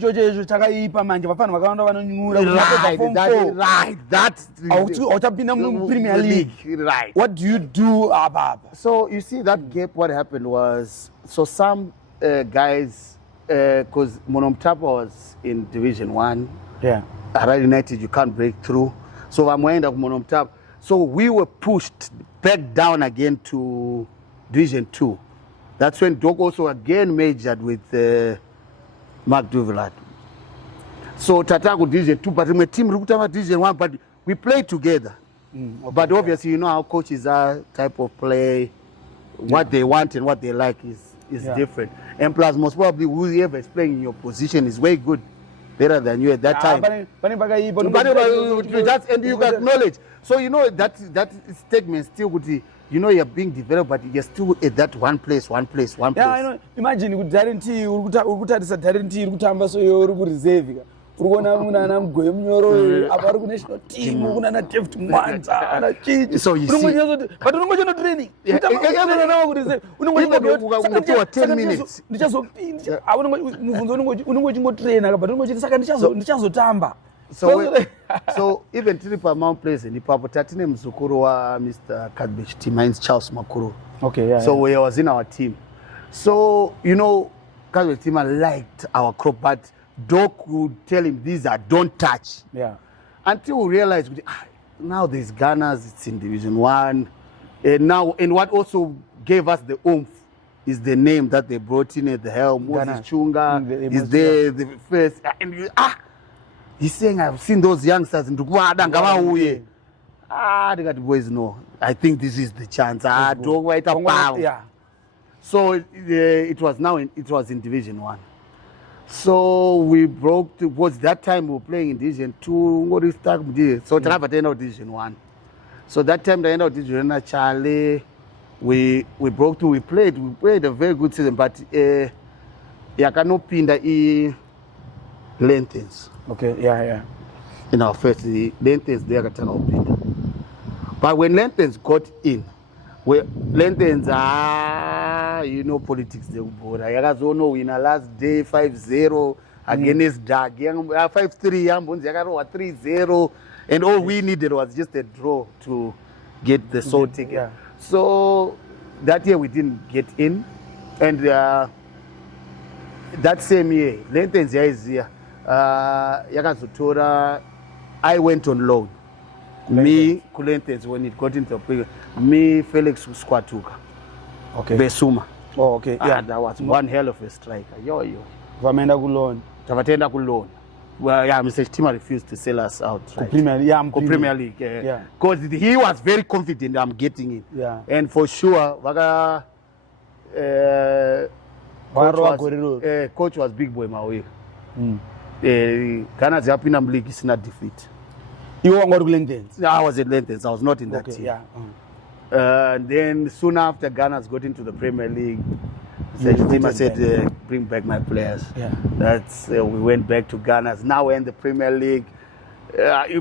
right. That's Premier League. Right. What do you do, Abab? So you see that gap, what happened was, so some guys, because Monomtapa was in Division 1. Yeah. Harare United, you can't break through. So I'm going up Monomtapa. So we were pushed back down again to Division 2. That's when Doc also again majored with Mark Duvelat. So Tatago Division 2, but my team Rukutama Division 1, but we played together. Okay, but obviously, you know how coaches are, type of play, what they want and what they like is different. And plus, most probably, whoever is playing in your position is way good, better than you at that time. And you got knowledge. So, you know, that statement still would be, you know, you're being developed, but you're still at that one place. Yeah, I know. Imagine you would guarantee, you would so you're reserve. National team, so you see, but don't training. 10 minutes. So even Tapiwa Mount plays in Ipapo tatine mzukuru wa Mr. Kadbich team, his Charles Makuru. Okay, yeah. So he was in our team. So, you know, Kadbich team liked our crop, but Doc would tell him, these are don't touch. Yeah. Until we realized, now there's Ghana's, it's in Division 1. And what also gave us the oomph is the name that they brought in at the helm. Moses Chunga is there, the first. And he's saying, I've seen those youngsters in Dukwada. The boys know. I think this is the chance. Yeah. So it was in Division 1. So we broke towards that time we were playing in Division 2. So Division 1. So that time the end of Division 1, Charlie, we broke through. We played a very good season, but Yakanopinda lengthens. Okay, yeah. In our first lengthens they Yakanopinda. But when lengthens got in, lengthens politics they board. Yakazono in our last day 5-0 against Dag. 5-3 Yambons, Yakaro 3-0. And all we needed was just a draw to get the soul ticket. Yeah. So that year we didn't get in. And that same year, Lentens is here. Yakazutora, I went on loan. Me, Kulentens, when it got into the play, me, Felix Squatuka. Okay. Besuma. Oh, okay. Yeah. That was one hell of a striker. Yo. Vamenda kulon. Tavatenda kulon. Well, yeah, Mr. Stima refused to sell us out. Right? Premier League. Because he was very confident I'm getting it. Yeah. And for sure, coach was Big Boy Mawe. Ghana's Yapinam League is not defeat. You were not Lentens? I was at Lentens. I was not in that team. Yeah. And then soon after Ghana's got into the Premier League, Stima said, bring back my players. Yeah. That's we went back to Ghana's. Now we're in the Premier League.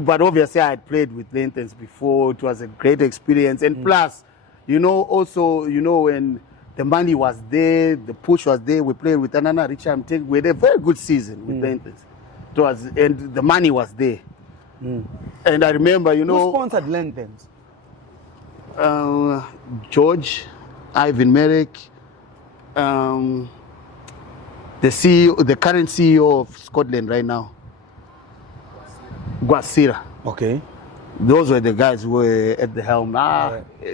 But obviously I had played with Lentens before. It was a great experience. And plus, also, when the money was there, the push was there, we played with Anana Richard. We had a very good season with Lentens. And the money was there. And I remember, Who sponsored Lentens? George, Ivan Merrick, the CEO, the current CEO of Scotland right now, Guasira. Okay. Those were the guys who were at the helm.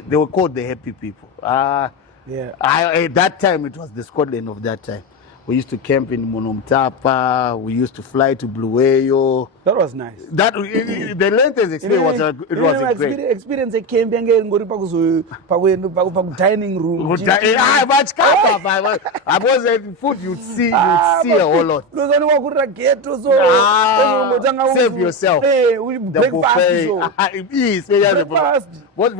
They were called the happy people. At that time, it was the Scotland of that time. We used to camp in Monomtapa. We used to fly to Blueyo. That was nice. The Lentens experience was a great experience. Camping in dining room. I was food. You'd see a whole lot. Save yourself. Breakfast. When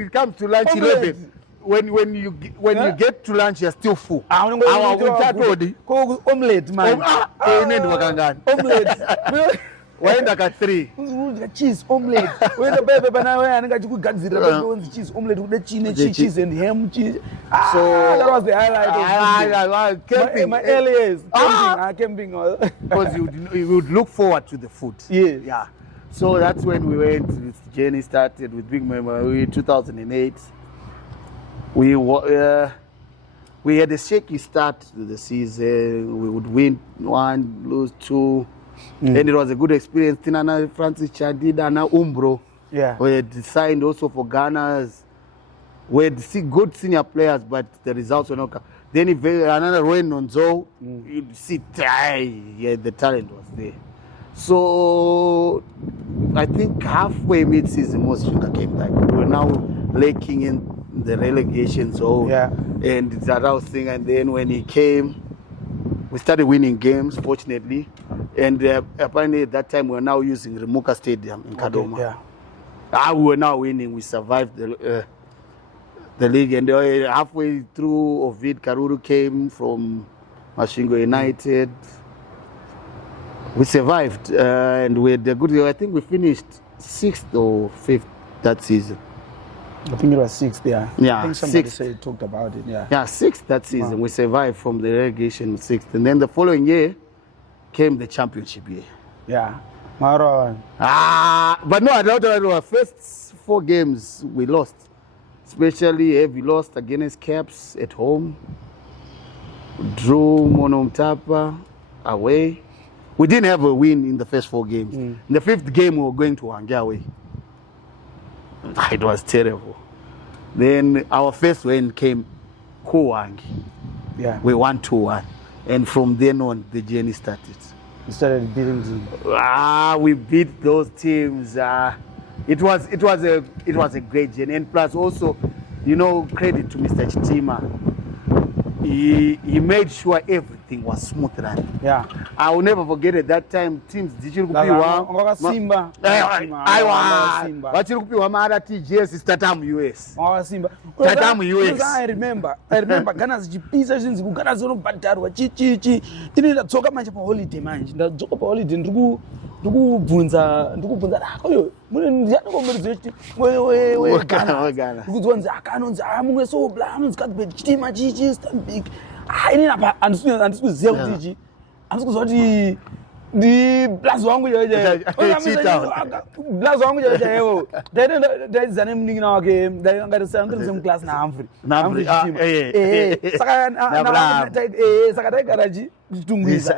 it comes to lunch, 11. When you get to lunch, you're still full. Omelette, man. Omelette. Waenda ka 3 cheese omelette. When the baby banana and cheese omelette with the cheese and ham cheese. So that was the highlight of my earliest camping. Because you would look forward to the food. Yeah. So that's when we went. This journey started with big memory. 2008. We had a shaky start to the season. We would win 1, lose 2. And it was a good experience. Tinana Francis Chadida na Umbro. Yeah. We had signed also for Ghana's. We had good senior players, but the results were not coming. Then if another Rowan Nonzo, you'd see the talent was there. So I think halfway mid-season, most Sugar came back. We were now lacking in the relegation zone. And it's a rouse thing. And then when he came, we started winning games, fortunately. And apparently at that time we were now using Remuka Stadium in Kadoma. We were now winning. We survived the league. And halfway through, Ovid Karuru came from Mashingo United. We survived. And we had a good year. I think we finished 6th or 5th that season. I think it was 6th, yeah. Yeah, I think somebody 6th. talked about it, yeah. Yeah, 6th that season. Wow. We survived from the relegation 6th. And then the following year came the championship year. Yeah. Maron. But no, I doubt that our first 4 games we lost. Especially we lost against Caps at home. Drew Monomtapa away. We didn't have a win in the first 4 games. In the 5th game, we were going to Hwange away. It was terrible. Then our first win came Hwange. Yeah. We won 2-1. And from then on, the journey started. You started beating teams. We beat those teams. It was a great journey. And plus also, credit to Mr. Chitima. He made sure everything was smooth running. Yeah. I will never forget it. That time teams dichiri Simba. Vachiri kupiwa mara TGS Tatam US. Simba. Tatam US. I remember Ghana zichipisa zvinzi kugana zonobhadharwa chichichi. Tinoenda tsoka manje pa holiday manje. Ndadzoka pa holiday ndikubvunza uyo ndiyanokomberedza kuti wewe Ghana. Ndikudzonzi akanonzi mumwe sobla anonzi kadbe chitima chichi Stanbic. Ini apa andisikuziva kuti ichi andisikuziva kuti ndi blazi wangu jeje blazi wangu jeje yewo ndaizane mningina wake ndaingatisandirize mclass na Humphrey saka taigaraji tungwisa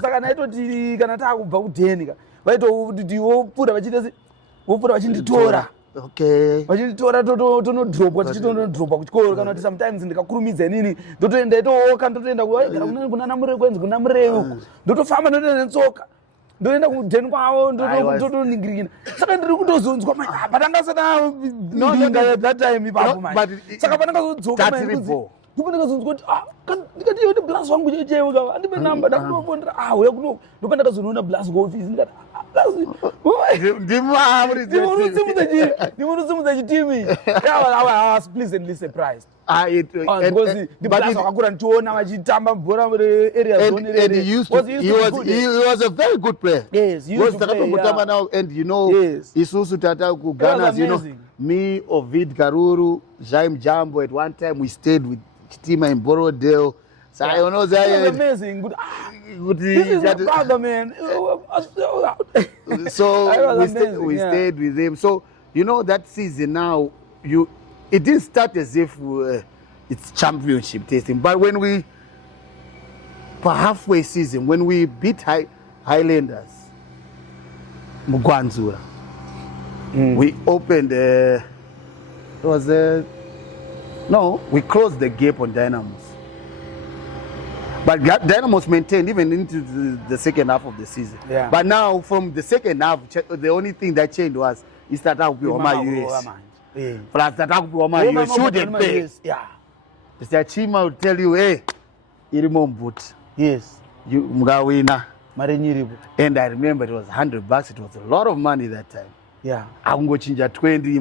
saka naitoti kana taakubva kudhenika vaitoti vopfuura vachinditora Okay. Vachitora tonodropwa tichitondodropwa kuchikoro kana kuti sometimes ndikakurumidza nini ndotoenda itowoka ndotoenda kuna namure kwenzi kuna murewu ndotofamba ndotoenda netsoka ndoenda kudheni kwavo ndotoningirikina saka ndiri kutozonzwa patangasada ndinga that time ipapo manje saka pandangazodzoka ndopandakazonzwa kuti ndikati iwe ndiblas wangu chechewe andipe namba ndakutofondera uya kuno ndopandakazonoona blas kuofisi ndikati ndimunosimudza chitimi. I was pleasantly surprised. Because the players wakakura ndichiona vachitamba bhora area zone. And he was a very good player. Yes, he used to play. Now, and isusu tata ku Ghana, me, Ovid Karuru, Jaime Jambo, at one time we stayed with Chitima in Borodale. So I know that was amazing. This is my brother, man. So we stayed with him. So that season now, it didn't start as if it's championship tasting, but when we per halfway season, when we beat Highlanders, Mugwanzura, we opened. We closed the gap on Dynamos. But Dynamos maintained even into the second half of the season. Yeah. But now, from the second half, the only thing that changed was he started out with US. Plus, US shouldn't pay. Yeah. Mr. Chima will tell you, hey, Irimom yes, you Mgawina. And I remember it was $100. It was a lot of money that time. Yeah. I'm going to change 20.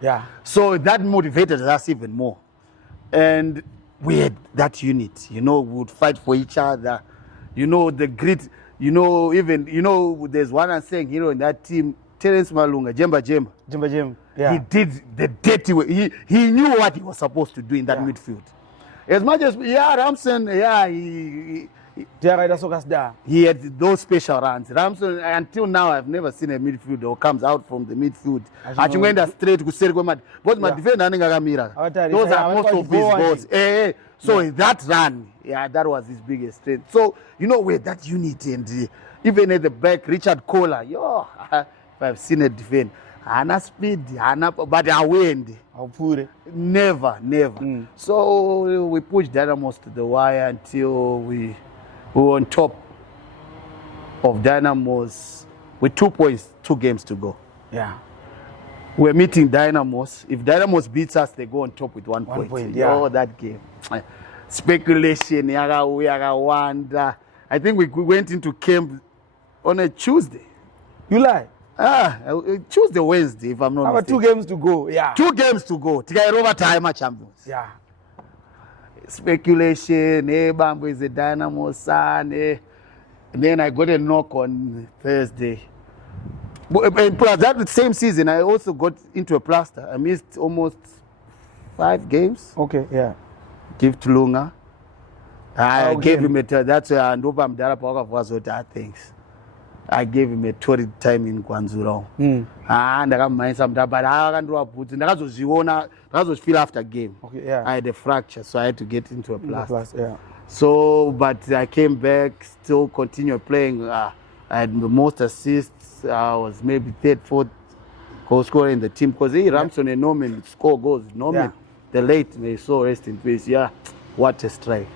Yeah. So that motivated us even more. And we had that unit, we would fight for each other, the grit, there's one I'm saying, in that team, Terence Malunga, Jemba. Yeah. He did the dirty way. He knew what he was supposed to do in that midfield. As much as, Ramson, he had those special runs. Ramson, until now, I've never seen a midfielder who comes out from the midfield. Achungenda straight to Sergoma. But my defender, those are most of his goals. So that run, that was his biggest strength. So, with that unity and even at the back, Richard Kohler, if I've seen a defend, Hana speed, but I win. Never. So we pushed Dynamos to the wire until we were on top of Dynamos with 2 points, 2 games to go. Yeah. We're meeting Dynamos. If Dynamos beats us, they go on top with 1 point. That game. Speculation, wonder. I think we went into camp on a Tuesday. You lie? Tuesday, Wednesday, if I'm not mistaken. 2 games to go, yeah. 2 games to go. To get over time, champions. Yeah. Speculation, Bambo is a Dynamo son. And then I got a knock on Thursday. But plus that same season, I also got into a plaster. I missed almost 5 games. Okay, yeah. Give to Lunga. I gave him a that's where Andoba Mdara Power was other things. I gave him a torrid time in Kwanzurong. Ndakamhanyisa mutambo but akandova bhutsi ndakazozvifeel after game. Okay, yeah. I had a fracture, so I had to get into a plaster. Yeah. So, but I came back, still continued playing. I had the most assists. I was maybe third, fourth goal scorer in the team because Ramson and Norman score goals. Norman, the late, may so rest in peace. Yeah, what a strike.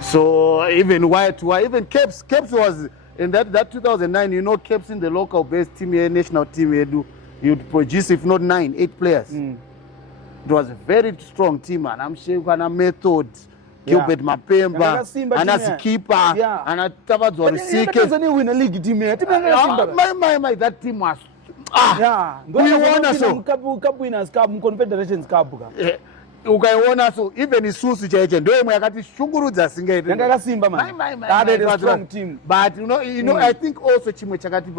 So even even Caps was in that 2009. You know, Caps in the local based team here, national team here, you'd produce if not 9, 8 players. It was a very strong team, and I'm sure kind of method. Gilbert Mapemba, and as a keeper, and a Tabazor win a league team. My, that team was. We won us. Cup winners, Cup Confederations Cup. Ukaiona so even isusu chaiche ndio yakati shungurudza singeti ndanga Simba man that is a strong team but you know I think also chimwe chakati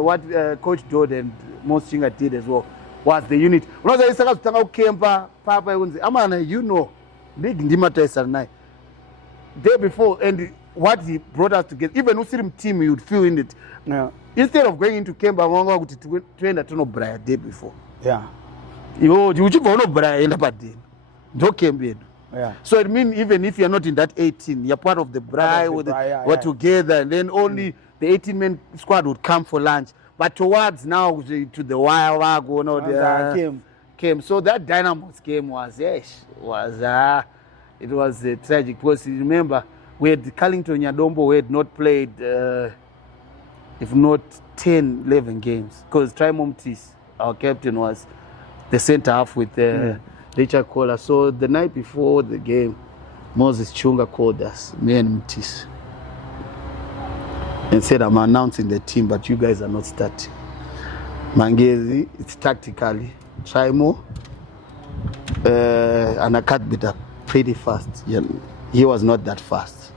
what coach Dodd and Most Chinga did as well was the unit unoza isaka kutanga kukempa papa yunzi amana you know league ndima taisa naye day before and what he brought us together even usiri team you'd feel in it instead of going into Kemba wanga kuti twenda tonobraya day before iwo uchibva unobraya enda padeni. So it means even if you're not in that 18, you're part of the braai, we're together, and then only the 18-man squad would come for lunch. But towards now to the wire came. So that Dynamos game was it was tragic because you remember we had Carlington Nyadombo who had not played if not 10, 11 games because Trimomtis, our captain, was the center half with Richard Kohler. So the night before the game, Moses Chunga called us, me and Mtis, and said, I'm announcing the team, but you guys are not starting. Mangezi, it's tactically. Trimo, and I cut bit up pretty fast. He was not that fast.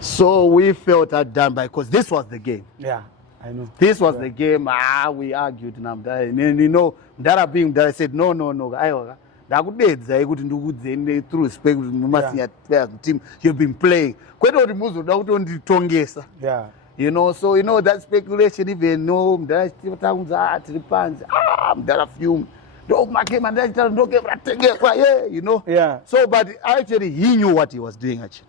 So we felt that done because this was the game. Yeah, I know. This was the game. We argued. And you know, Dara being there, I said, no. Through respect, team you've been playing. Yeah. You know, so you know that speculation even no there are few you know. Yeah. So but actually he knew what he was doing actually.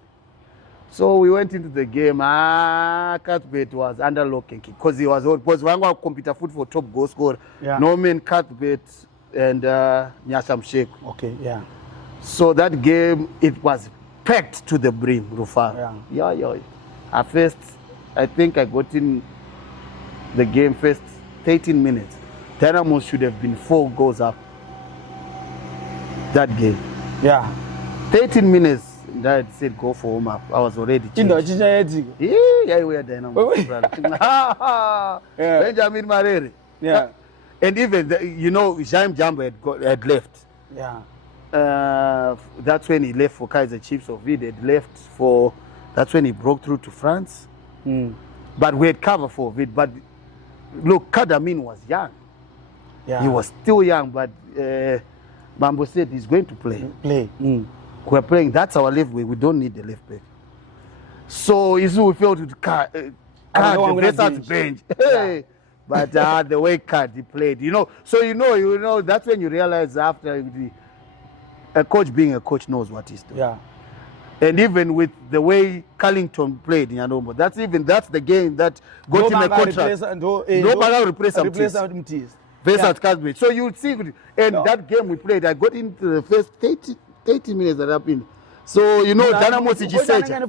So we went into the game. Cuthbert was under lock and kick because he was one computer foot for top goal scorer. Yeah. Norman, Cuthbert, and Nyasam Sheikh. Okay, yeah. So that game it was packed to the brim, Rufar. Yeah. At first, I think I got in the game first 13 minutes. Dynamo should have been 4 goals up. That game. Yeah. 13 minutes. Dad said go for home up. I was already changed. Yeah, we are Dynamo. Benjamin Marere. Yeah. And even you know, Jaime Jambo had left. Yeah. That's when he left for Kaiser Chiefs. Or he had left for. That's when he broke through to France. But we had cover for it. But look, Kadamin was young. Yeah. He was still young, but Mambo said he's going to play. We're playing. That's our left way. We don't need the left back. So we felt to cut the bench. Hey. But the way he played, you know. So you know. That's when you realize after a coach being a coach knows what he's doing. Yeah. And even with the way Carlington played, you know, that's the game that got him a contract. Nobody replaced him. So you would see, and that game we played, I got into the first 30 minutes that happened. So you know, Dynamo said,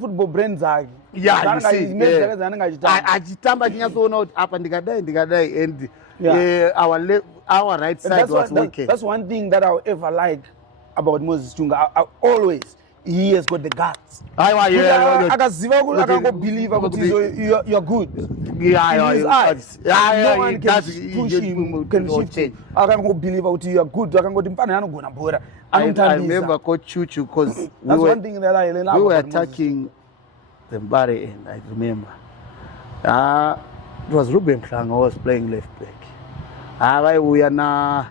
football brands are. Yeah, you see, Ajitamba Nyasono up and Digadai, and our right side was wicked. That's one thing that I'll ever like about Moses Chunga. I always. He has got the guts. I can't believe you're good. No one can push him, can shift him. I can't believe you're good. I remember Coach Chuchu because that's one thing that I learned. We were attacking the Barry end, I remember. It was Ruben Klang who was playing left back. We are now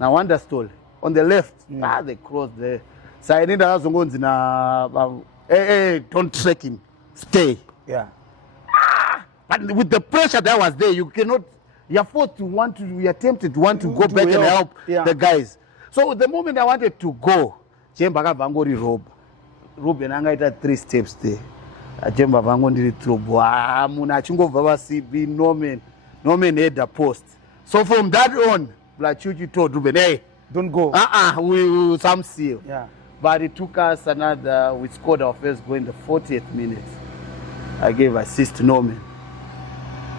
Wonderstall. On the left, they crossed there. So I need don't track him. Stay. Yeah. But with the pressure that was there, you're tempted to want to go back and help the guys. So the moment I wanted to go, Jemba Vangori robe. Ruben angaita 3 steps there. Jemba Vangori trouble. Munachungo Vava CB, Norman had the post. So from that on, Blachuchi told Ruben, hey, don't go. We will some seal. Yeah. But it took us we scored our first goal in the 40th minute. I gave assist to Norman.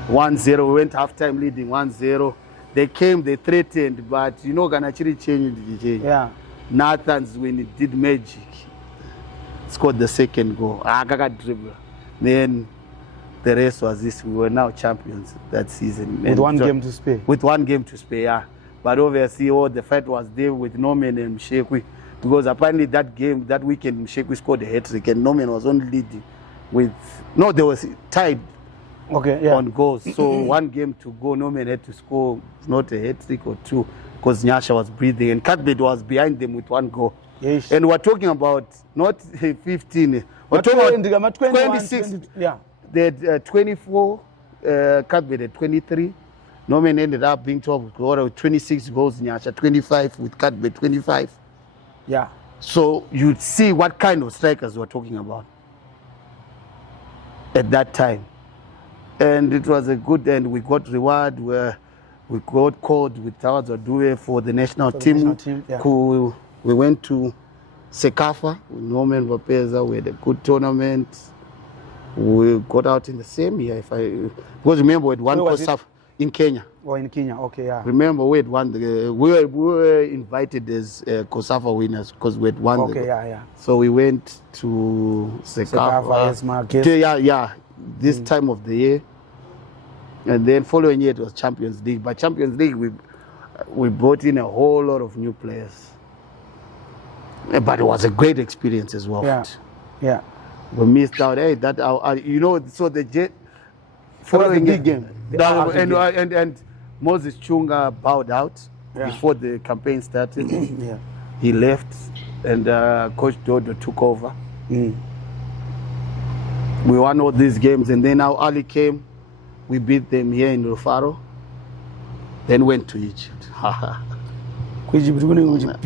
1-0, we went half-time leading 1-0. They came, they threatened, but Ganachiri changed. Yeah. Nathan's, when he did magic, scored the second goal. Gaga dribble. Then the rest was this. We were now champions that season. With one game to spare. With one game to spare, yeah. But obviously, the fight was there with Norman and Mshekwi. Because apparently that weekend, Mshekwi scored a hat-trick and Norman was only leading they was tied on goals. So one game to go, Norman had to score not a hat-trick or 2 because Nyasha was breathing and Cuthbert was behind them with 1 goal. Yes. And we're talking about not 15, we're talking about 26. 22, yeah. They had 24, Cuthbert had 23. Norman ended up being top scorer with 26 goals, Nyasha 25 with Cuthbert 25. Yeah. So you'd see what kind of strikers we're talking about at that time. And it was a good end. We got reward where we got called with Tawazo Due for the national team. Yeah. We went to Sekafa with Norman Vapeza. We had a good tournament. We got out in the same year. Because remember, we had one Kosafa in Kenya. Oh, in Kenya, okay, yeah. Remember, we had won we were invited as Kosafa winners because we had won. Okay, yeah. So we went to Sekafa. This time of the year. And then following year it was Champions League. But Champions League, we brought in a whole lot of new players. But it was a great experience as well. Yeah. We missed out. So the Jet following big game. And Moses Chunga bowed out before the campaign started. Yeah. He left and Coach Dodo took over. We won all these games and then now Ali came. We beat them here in Rufaro. Then went to Egypt. Peace. We regret.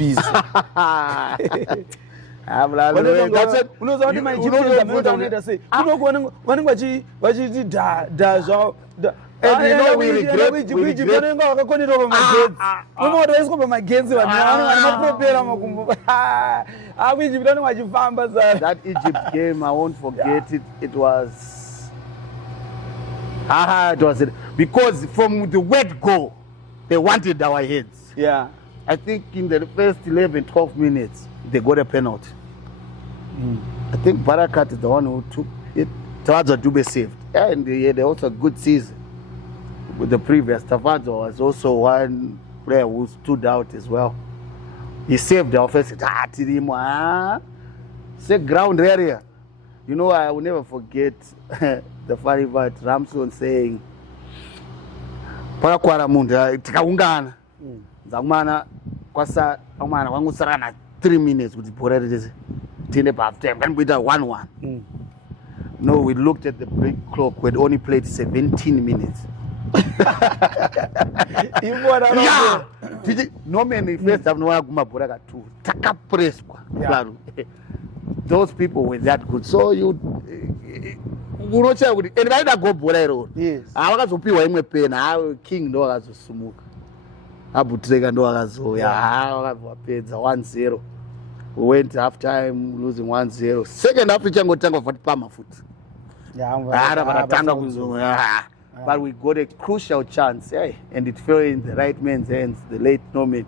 That Egypt game, I won't forget it. It was because from the word go, they wanted our heads. Yeah. I think in the first 11, 12 minutes, they got a penalty. I think Barakat is the one who took it. Tawazo Dube saved. And they had also a good season. With the previous, Tawazo was also one player who stood out as well. He saved the offense. Say ground area. I will never forget the funny part, Ramson saying, Parakwara Munda, Tikaungana. Zamana, Kwasa, Amana, Wangusarana, 3 minutes with the Porades. Tinep after, and with a 1-1. No, we looked at the break clock, we had only played 17 minutes. No man first have no Aguma too. Taka press. Those people were that good. So you not sure and I go Borero. Yes. I was to pay him a pen. King no as smoke. Abu Trega no as 1-0. We went half time losing 1-0. Second half Chango Tango for Palma foot. But we got a crucial chance, and it fell in the right man's hands, the late Norman.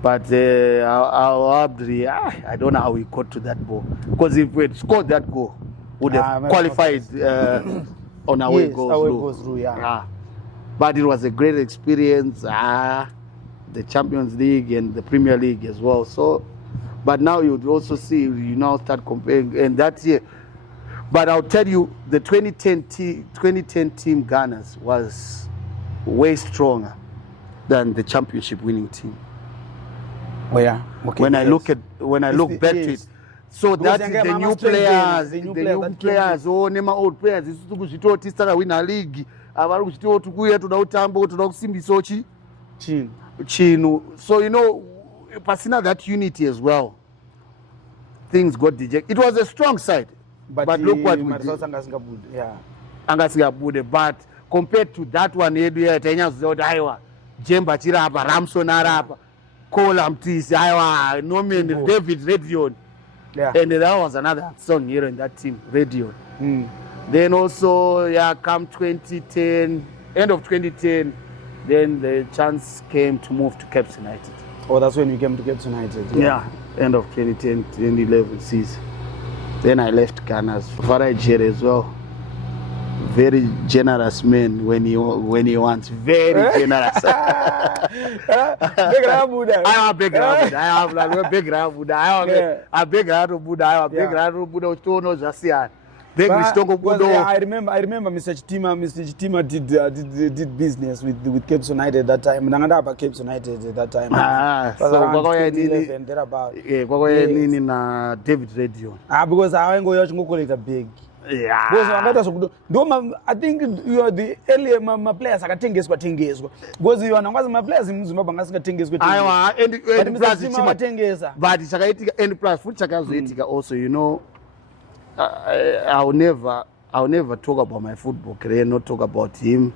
But our Abdri, I don't know how we got to that goal. Because if we had scored that goal, we would have qualified on our way goes through. But it was a great experience, the Champions League and the Premier League as well. So, but now you would also see, you now start comparing, and that year. But I'll tell you, the 2010 team Ghana's was way stronger than the championship winning team. Oh yeah. Okay. When I look back to it, So Because that they is the get new mama strength players, games, the new players, oh, nema old players. This is kuchitoti start win a league. Avari kuchitoti kuya toda utambo toda kusimbisa chinu. So you know, pasina that unity as well. Things got dejected. It was a strong side, but look what we did. Angasingabude, but compared to that one, Tenya Zod Iowa, Jemba Chirapa, Ramson Arapa, Kola Mtis, Iowa, Norman, David Redion. Yeah. And that was another song here in that team, Radio. Then also, come 2010, end of 2010, then the chance came to move to Cape United. Oh, that's when you came to Cape United. Yeah, end of 2010, 2011 season. Then I left Ghana. Father Jerry as well. Very generous man when he wants. Very generous. I have a big Buddha. I have a big Buddha. I have a big Buddha. I have a big Buddha. I remember Mr. Chitima did business with Cape United at that time. Nangada Cape United at that time. So David Radio. Because I go collect a big. Yeah. I think you are the earlier players. I think it's what because you are my players in Zimbabwe. I think it's what but and plus also, you know, I'll never talk about my football career, not talk about him,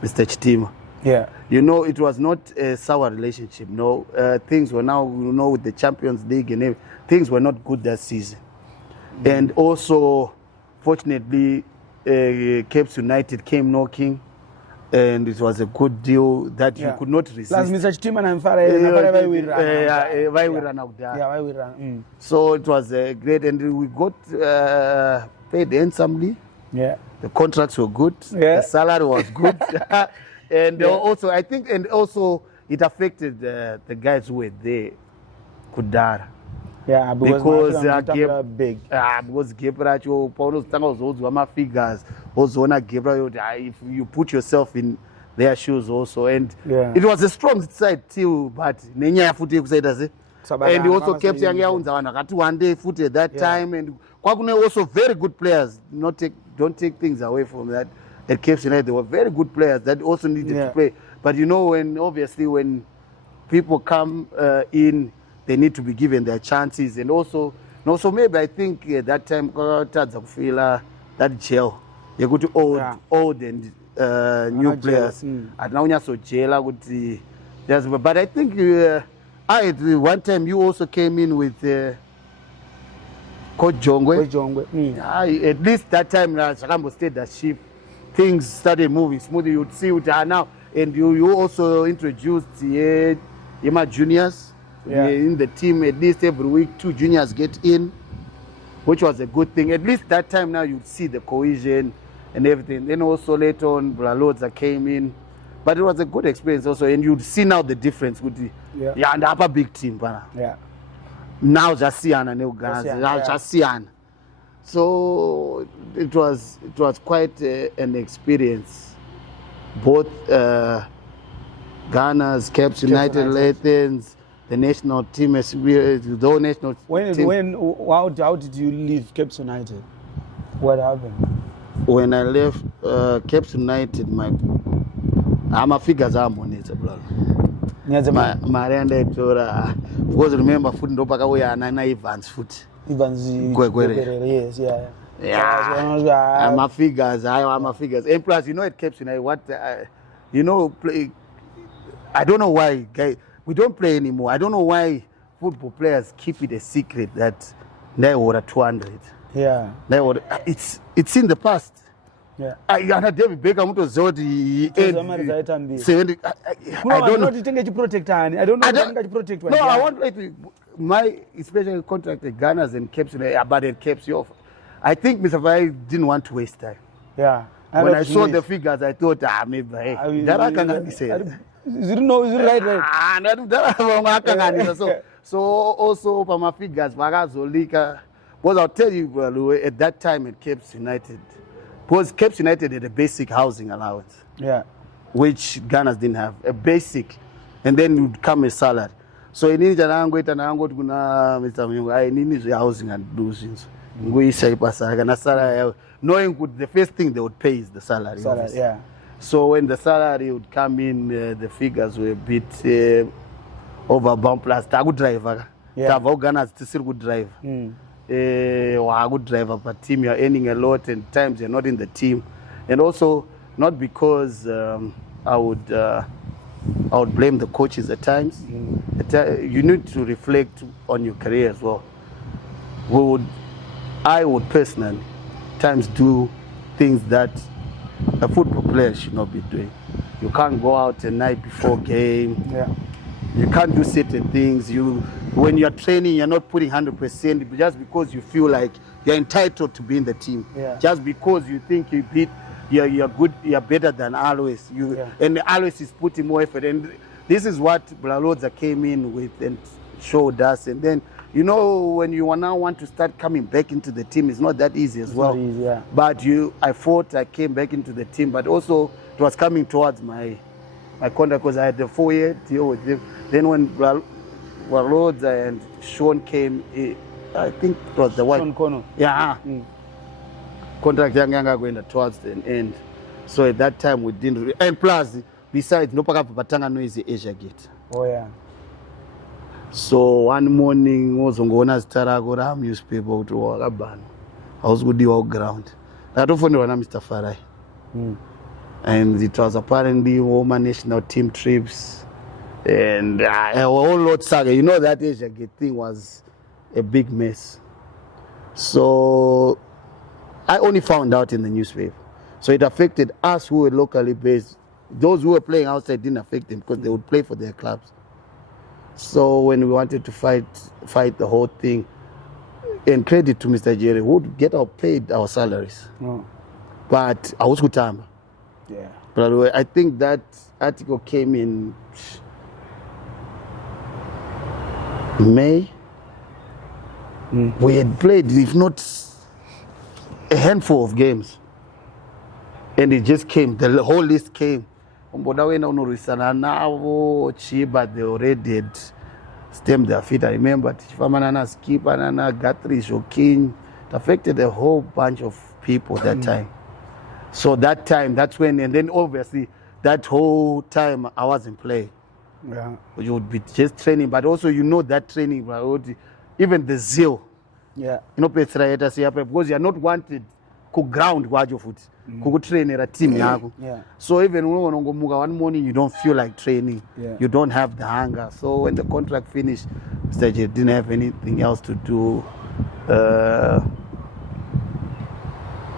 Mr. Chitima. Yeah. You know, it was not a sour relationship. No, things were now, you know, with the Champions League and everything, things were not good that season. And also, fortunately, Cape United came knocking, and it was a good deal that you could not resist. Plus, Mr. Chitima and why we ran out there. Yeah, why we ran. So it was great, and we got paid handsomely. Yeah. The contracts were good. Yeah. The salary was good. And also, I think, and also it affected the guys who were there, Kudara. Yeah, because big. Because Gabriel, Paulo's my figures, also Gabriel, if you put yourself in their shoes also, and it was a strong side too, but Nenya footy and he also kept one day footy at that time, and Kwakune also very good players. Don't take things away from that. At Cape United, they were very good players that also needed to play. But you know, when people come in, they need to be given their chances, and also maybe I think that time that jail you go to old and new players. And now so jail but I think one time you also came in with Coach Jongwe. At least that time Shakambo stayed the ship. Things started moving smoothly. You'd see what are now, and you also introduced Yema juniors. In the team, at least every week 2 juniors get in, which was a good thing. At least that time now you'd see the cohesion and everything. Then also later on Braloza came in, but it was a good experience also, and you'd see now the difference with the and the upper big team. Now Jasian and Jasian. So it was quite an experience. Both Ghana's, Cape United, Latins, the national team, the national team. How did you leave Cape United? What happened? When I left Cape United, I'm a figures I'm on it, brother. Because remember, foot no paka we are nine Evans foot. Yes, I'm a figures. I'm a figures. And plus, you know, at Cape United, what play. I don't know why, guys. We don't play anymore. I don't know why football players keep it a secret that they were at 200. Yeah. They were. It's in the past. Yeah. David Beckham was 70. I don't know. I don't know. No, I want my special contract at Ghana's and Cape but it keeps you off. I think Mr. Vai didn't want to waste time. Yeah. When I saw the figures, I thought, maybe that I can say. Is it right? So also for my figures, because I'll tell you, at that time at Cape United, because Cape United had a basic housing allowance, which Ghana didn't have, a basic, and then would come a salary. So inini chanangoita ndangoti kuna Mr. Muyungu inini zvehousing and do zvinzo ngoisa ipasara kana salary knowing good the first thing they would pay is the salary. Yeah. So when the salary would come in, the figures were a bit overbound. Plus driver Ghana still good drive good driver per team, you're earning a lot and times you're not in the team. And also not because I would blame the coaches at times. You need to reflect on your career as well. I would personally times do things that a football player should not be doing. You can't go out a night before game. Yeah. You can't do certain things. When you're training, you're not putting 100% just because you feel like you're entitled to be in the team. Yeah. Just because you think you're good, you're better than Alois. And Alois is putting more effort. And this is what Blalodza came in with and showed us. And then, when you now want to start coming back into the team, it's not that easy as well. Not easy, yeah. But I came back into the team, but also it was coming towards my contract because I had a 4-year deal with him. Then when Blalodza and Sean came, I think it was the one. Sean Kono. Yeah. Contract yanga going towards the end. So at that time we didn't. And plus, besides, no paka patanga noise Asia Gate. Oh yeah. So one morning, ngozongona zitara Ram newspaper kuti wakabana. I was good on ground. Ndatofonera na Mr. Farai. And it was apparently Women national team trips and a whole lot saga. That Asia Gate thing was a big mess. So I only found out in the newspaper. So it affected us who were locally based. Those who were playing outside didn't affect them because they would play for their clubs. So when we wanted to fight the whole thing, and credit to Mr. Jerry, who would get paid our salaries. But I was good time. Yeah. But I think that article came in May. We had played, if not a handful of games. And it just came, the whole list came. But they already had stamped their feet. I remember Chifamanana, Skip, Anana, Guthrie, Joaquin. It affected a whole bunch of people that time. So that time, that's when, and then obviously that whole time I wasn't playing. Yeah. You would be just training, but also that training, even the zeal. Yeah. Because you are not wanted to ground your foot. To train a team. Yeah. So even one morning you don't feel like training. Yeah. You don't have the hunger. So when the contract finished, Mr. J didn't have anything else to do.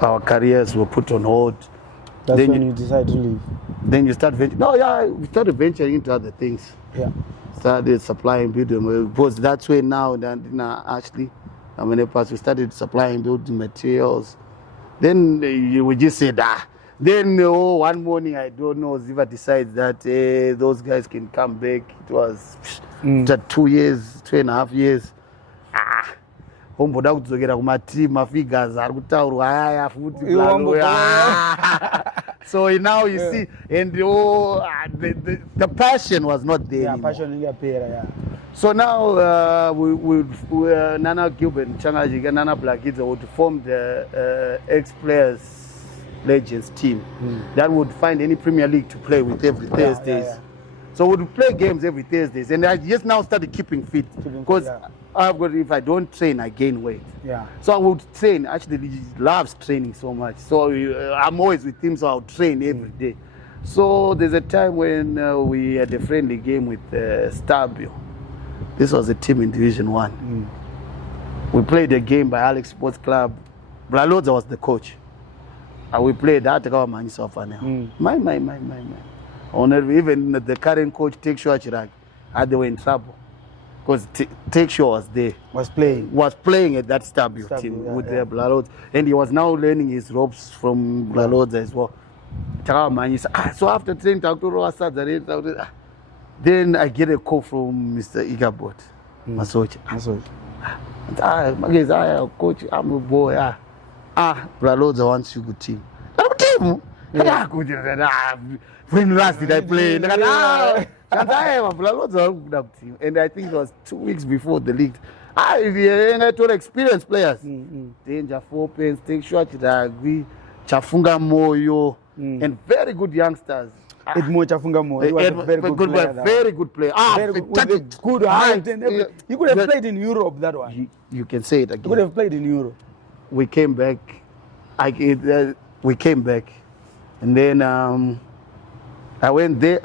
Our careers were put on hold. That's then when you decide to leave. Then you start venturing. We started venturing into other things. Yeah. Started supplying building because that's where now actually we started supplying building materials. Then we just said Then one morning I don't know Ziva decides that those guys can come back. It was 2 years, 2.5 years. Homboda kudzokera kumatimu mafigures ari kutaurwa aya futi. So now you see, and the passion was not there. Yeah, passion yeah. So now we Nana Gilbert, Changajiga, Nana Blackidza would form the ex-players legends team that would find any Premier League to play with every Thursdays. Yeah. So we would play games every Thursdays, and I just now started keeping fit because if I don't train, I gain weight. Yeah. So I would train. Actually, he loves training so much. So I'm always with him, so I'll train every day. So there's a time when we had a friendly game with Stabio. This was a team in Division 1. We played a game by Alex Sports Club. Blalodza was the coach. And we played that. My. Even the current coach, Tekshua Chirag, they were in trouble. Because Tekshua was there. Was playing at that Stabio team with the Blalodza. And he was now learning his ropes from Blalodza as well. So after training, then I get a call from Mr. Igabot, Masochi. Coach, I'm a boy. Blalodza wants you good team. When last did I play? And I think it was 2 weeks before the league. I told experienced players. Danger 4 pens, take shot, agree, Chafunga Moyo, and very good youngsters. Edmo Chafunga Moyo, he was a very good player. Very good player. Very good height and everything. You could have played in Europe, that one. You can say it again. You could have played in Europe. We came back. We came back. And then I went there.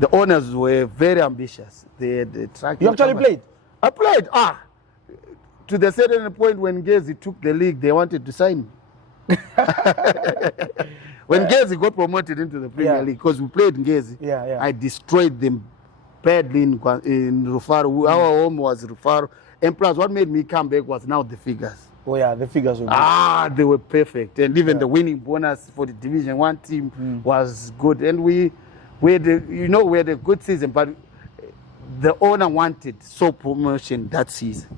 The owners were very ambitious. They tried. You actually played? I played. To the certain point when Mangezi took the league, they wanted to sign me. When Mangezi got promoted into the Premier League, because we played Mangezi, I destroyed them badly in Rufaro. Our home was Rufaro. And plus, what made me come back was now the figures. Oh yeah, the figures were good. They were perfect. And even the winning bonus for the Division 1 team was good. And we had a good season, but the owner wanted promotion that season.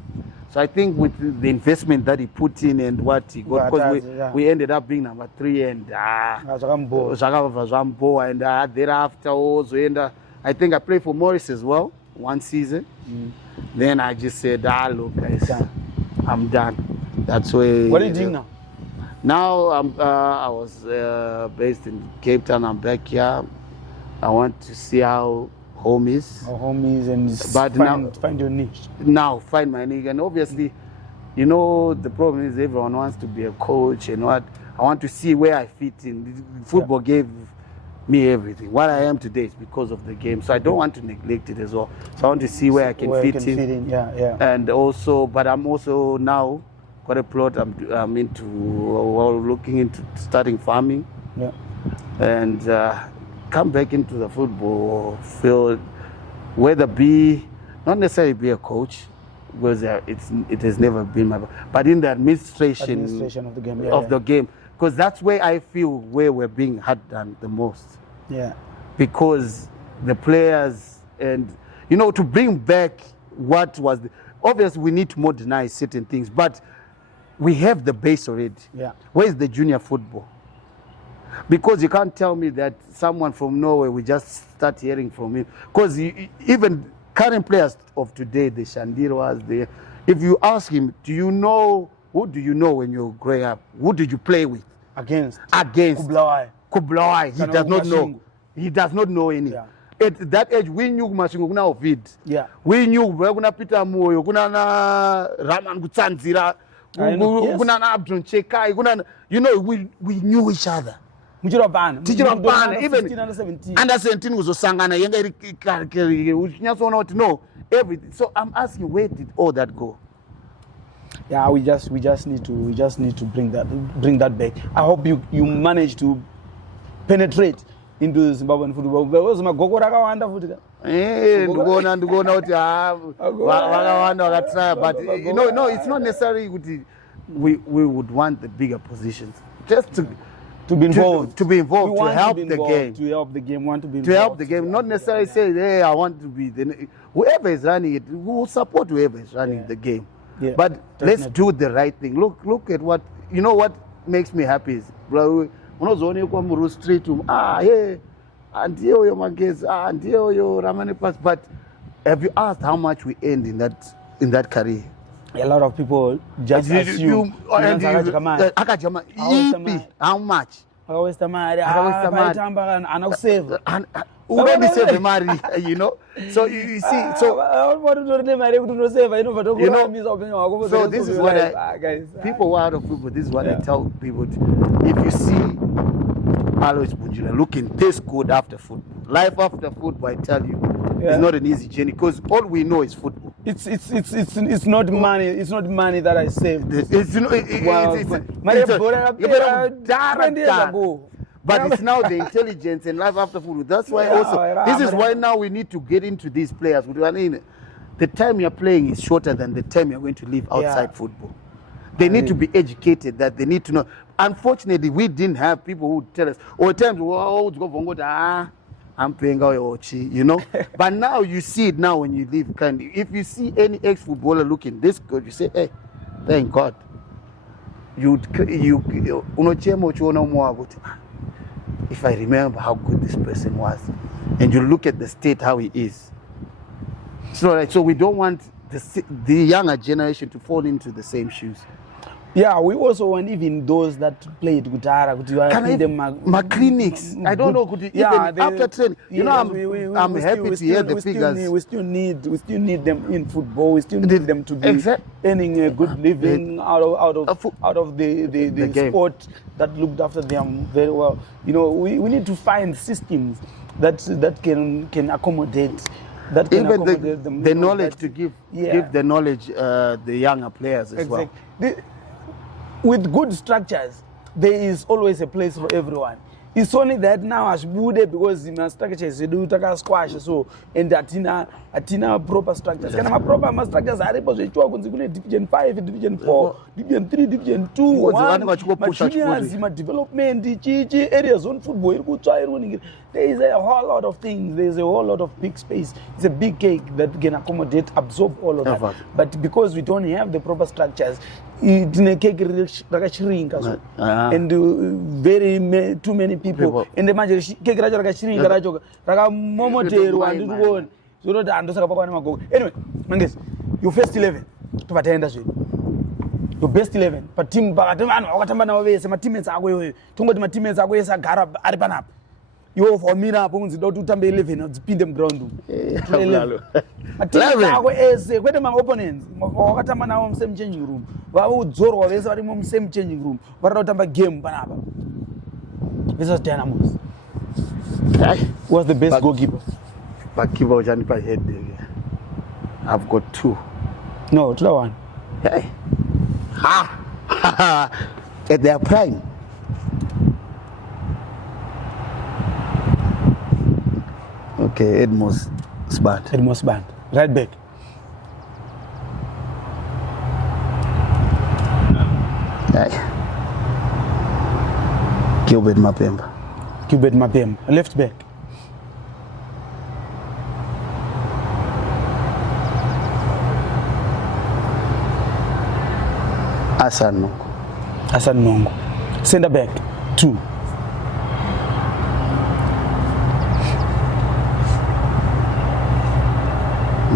So I think with the investment that he put in and what he got, because we ended up being number 3 and thereafter also, and I think I played for Morris as well 1 season. Then I just said, look guys, I'm done. That's why. What are you doing now? Now I was based in Cape Town. I'm back here. I want to see how home is. How home is, and find your niche. Now find my niche, and obviously, the problem is everyone wants to be a coach, and what I want to see where I fit in. Football gave me everything. What I am today is because of the game, so I don't want to neglect it as well. So I want to see where I can fit in. Yeah. And also, but I'm also now got a plot. I'm into looking into starting farming. Yeah. And come back into the football field, whether not necessarily be a coach, because it has never been my, but in the administration of the game, the game, because that's where I feel where we're being hard done the most. Yeah. Because the players and to bring back what was obviously we need to modernize certain things, but we have the base already. Yeah. Where is the junior football? Because you can't tell me that someone from Norway, we just start hearing from him. Because even current players of today, the Shandiras, if you ask him, who do you know when you grow up? Who did you play with? Against. Kublawai. He does not know. He does not know any. Yeah. At that age, we knew Mashingo kuna Ovid. Yeah. We knew kuna Peter Moyo, kuna na Raman Gutsanzira, kuna na Abdon Chekai, we knew each other. Tichirabana, even under 17 was Osangana, no everything. So I'm asking, where did all that go? Yeah, we just need to bring that back. I hope you manage to penetrate into Zimbabwean football. But no, it's not necessarily we would want the bigger positions. Just to be involved, to help the game. To help the game, want to be involved. To help the game, not necessarily say, hey, I want to be whoever is running it, we will support whoever is running the game. Yeah, but definitely. Let's do the right thing. Look at what what makes me happy is when I was on your street, until your Mangezi, until your Ramani Pass. But have you asked how much we earned in that career? A lot of people just assume. How much? So you see, so this is what people who are out of football, this is what I tell people. If you see Alois Bunjila looking this good after football, life after football, I tell you, it's not an easy journey because all we know is football. It's not money. It's not money that I saved. But it's now the intelligence and life after football. That's why this is why now we need to get into these players. The time you're playing is shorter than the time you're going to live outside football. They need to be educated, that they need to know. Unfortunately, we didn't have people who tell us, I'm paying out your chi, But now you see it now when you leave. If you see any ex-footballer looking this good, you say, hey, thank God. unochema uchiona umwe wako kuti if I remember how good this person was, and you look at the state how he is. So we don't want the younger generation to fall into the same shoes. Yeah, we also want even those that played Gutara. Can I my clinics? I don't know. Could even after training, I'm happy to hear the figures. We still need them in football. We still need them to be earning a good living out of the sport that looked after them very well. You know, we need to find systems that can accommodate. That can even accommodate them, the knowledge to give the knowledge the younger players as well. With good structures, there is always a place for everyone. It's only that now as bude because in structures you do taka squash so and atina proper structures. Kana ma proper structures are repo zvichwa kunzi kune division 5, division 4, division 3, division 2, 1, ma development, areas on football iri kutsva iri kuningira. There is a whole lot of things. There is a whole lot of big space. It's a big cake that can accommodate, absorb all of that. But because we don't have the proper structures, it's a cake and too many people. And the major cake anyway, Mangezi, your first 11 to attend your best 11. But team teammates are going to teammates are going to Garab. You for me now, don't utambe 11 or spin them ground. Whether my opponents, wakatamba nawo same changing room. Waudzoro wavese vari mu same changing room. Varotamba game panapa. This was Dynamos. Who was the best goalkeeper? Bakiba ujanipa head. I've got 2. No, to the one. Hey. At their prime. Okay, Edmos Band. Right back. Gilbert Mapemba. Left back. Hassan Nongo. Center back. 2.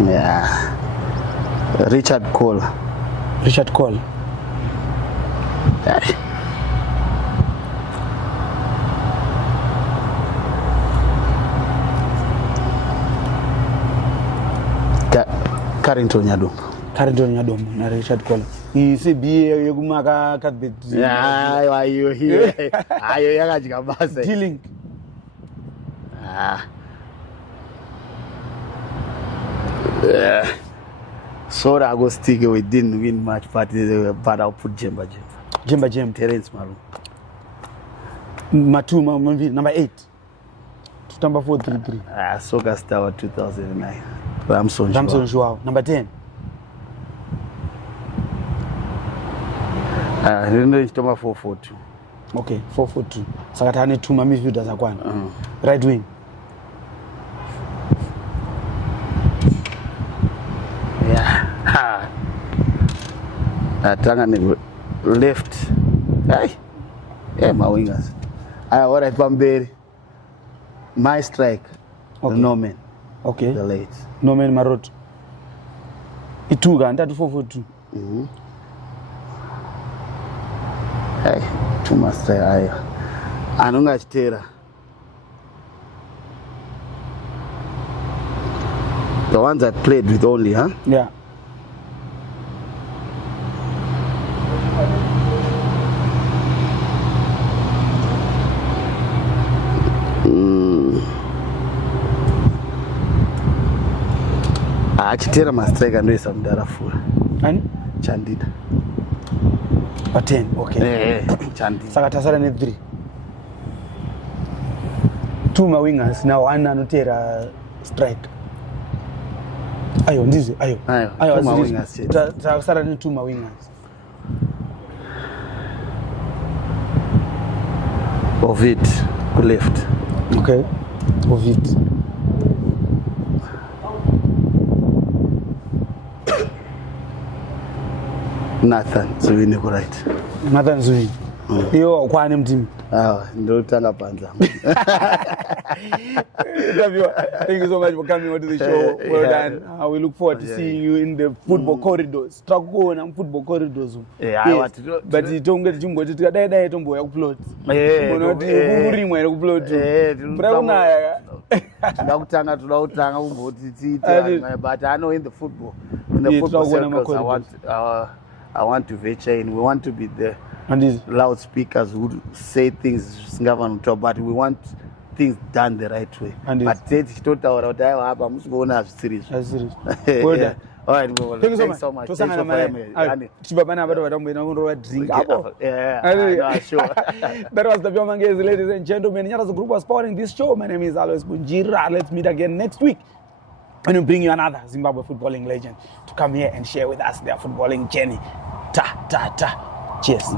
Yeah. Richard Cole. Carrington Nyadombo na Richard Cole. CBA yegumaka kadbet. Yeah, ayo here. Ayo yakajika basa. Dealing. So I go stick. We didn't win much, but I'll put Jemba. Terence Maru. Matuma number 8. Number 433. Soga Star 2009. Ramson Joao. Number 10. Number 442. Okay, 442. Sakatane 2 midfielders akwana. Right wing. Tanga left. My wingers. All right, Bamberi. My strike. Okay. Norman. Okay. The late. Norman Marot. Ituga and that 442. Too much strike. Anunga Chitera. The ones that played with only, huh? Yeah. Chitera mastrika ndo Samdarafura. Ani? Chandida. 10, okay. Chandida. Sakatasara ne 3. 2 wingers now one anotera strike. Ayo ndizi ayo. Wingers. Sakatasara ne 2 wingers. Ovid left. Okay. Ovid. Nathan, so we never right. Nathan Zui. Yo, kwani mteam. Ndotanga panza. Thank you so much for coming onto the show. Well done. We look forward to seeing you in the football corridors. Trago na football corridors. But you don't get to to dai tombo ya upload. Kurimwa ya upload. Brauna Tunakutanga umboti but I know in the football circles I want to venture in. We want to be the loudspeakers who say things but we want things done the right way. But serious. Well done. All right, thank you so much. Thanks for having me. Sure. That was Tapiwa Mangezi, ladies and gentlemen. As a group was supporting this show. My name is Alois Bunjira. Let's meet again next week when we bring you another Zimbabwe footballing legend to come here and share with us their footballing journey. Ta. Cheers.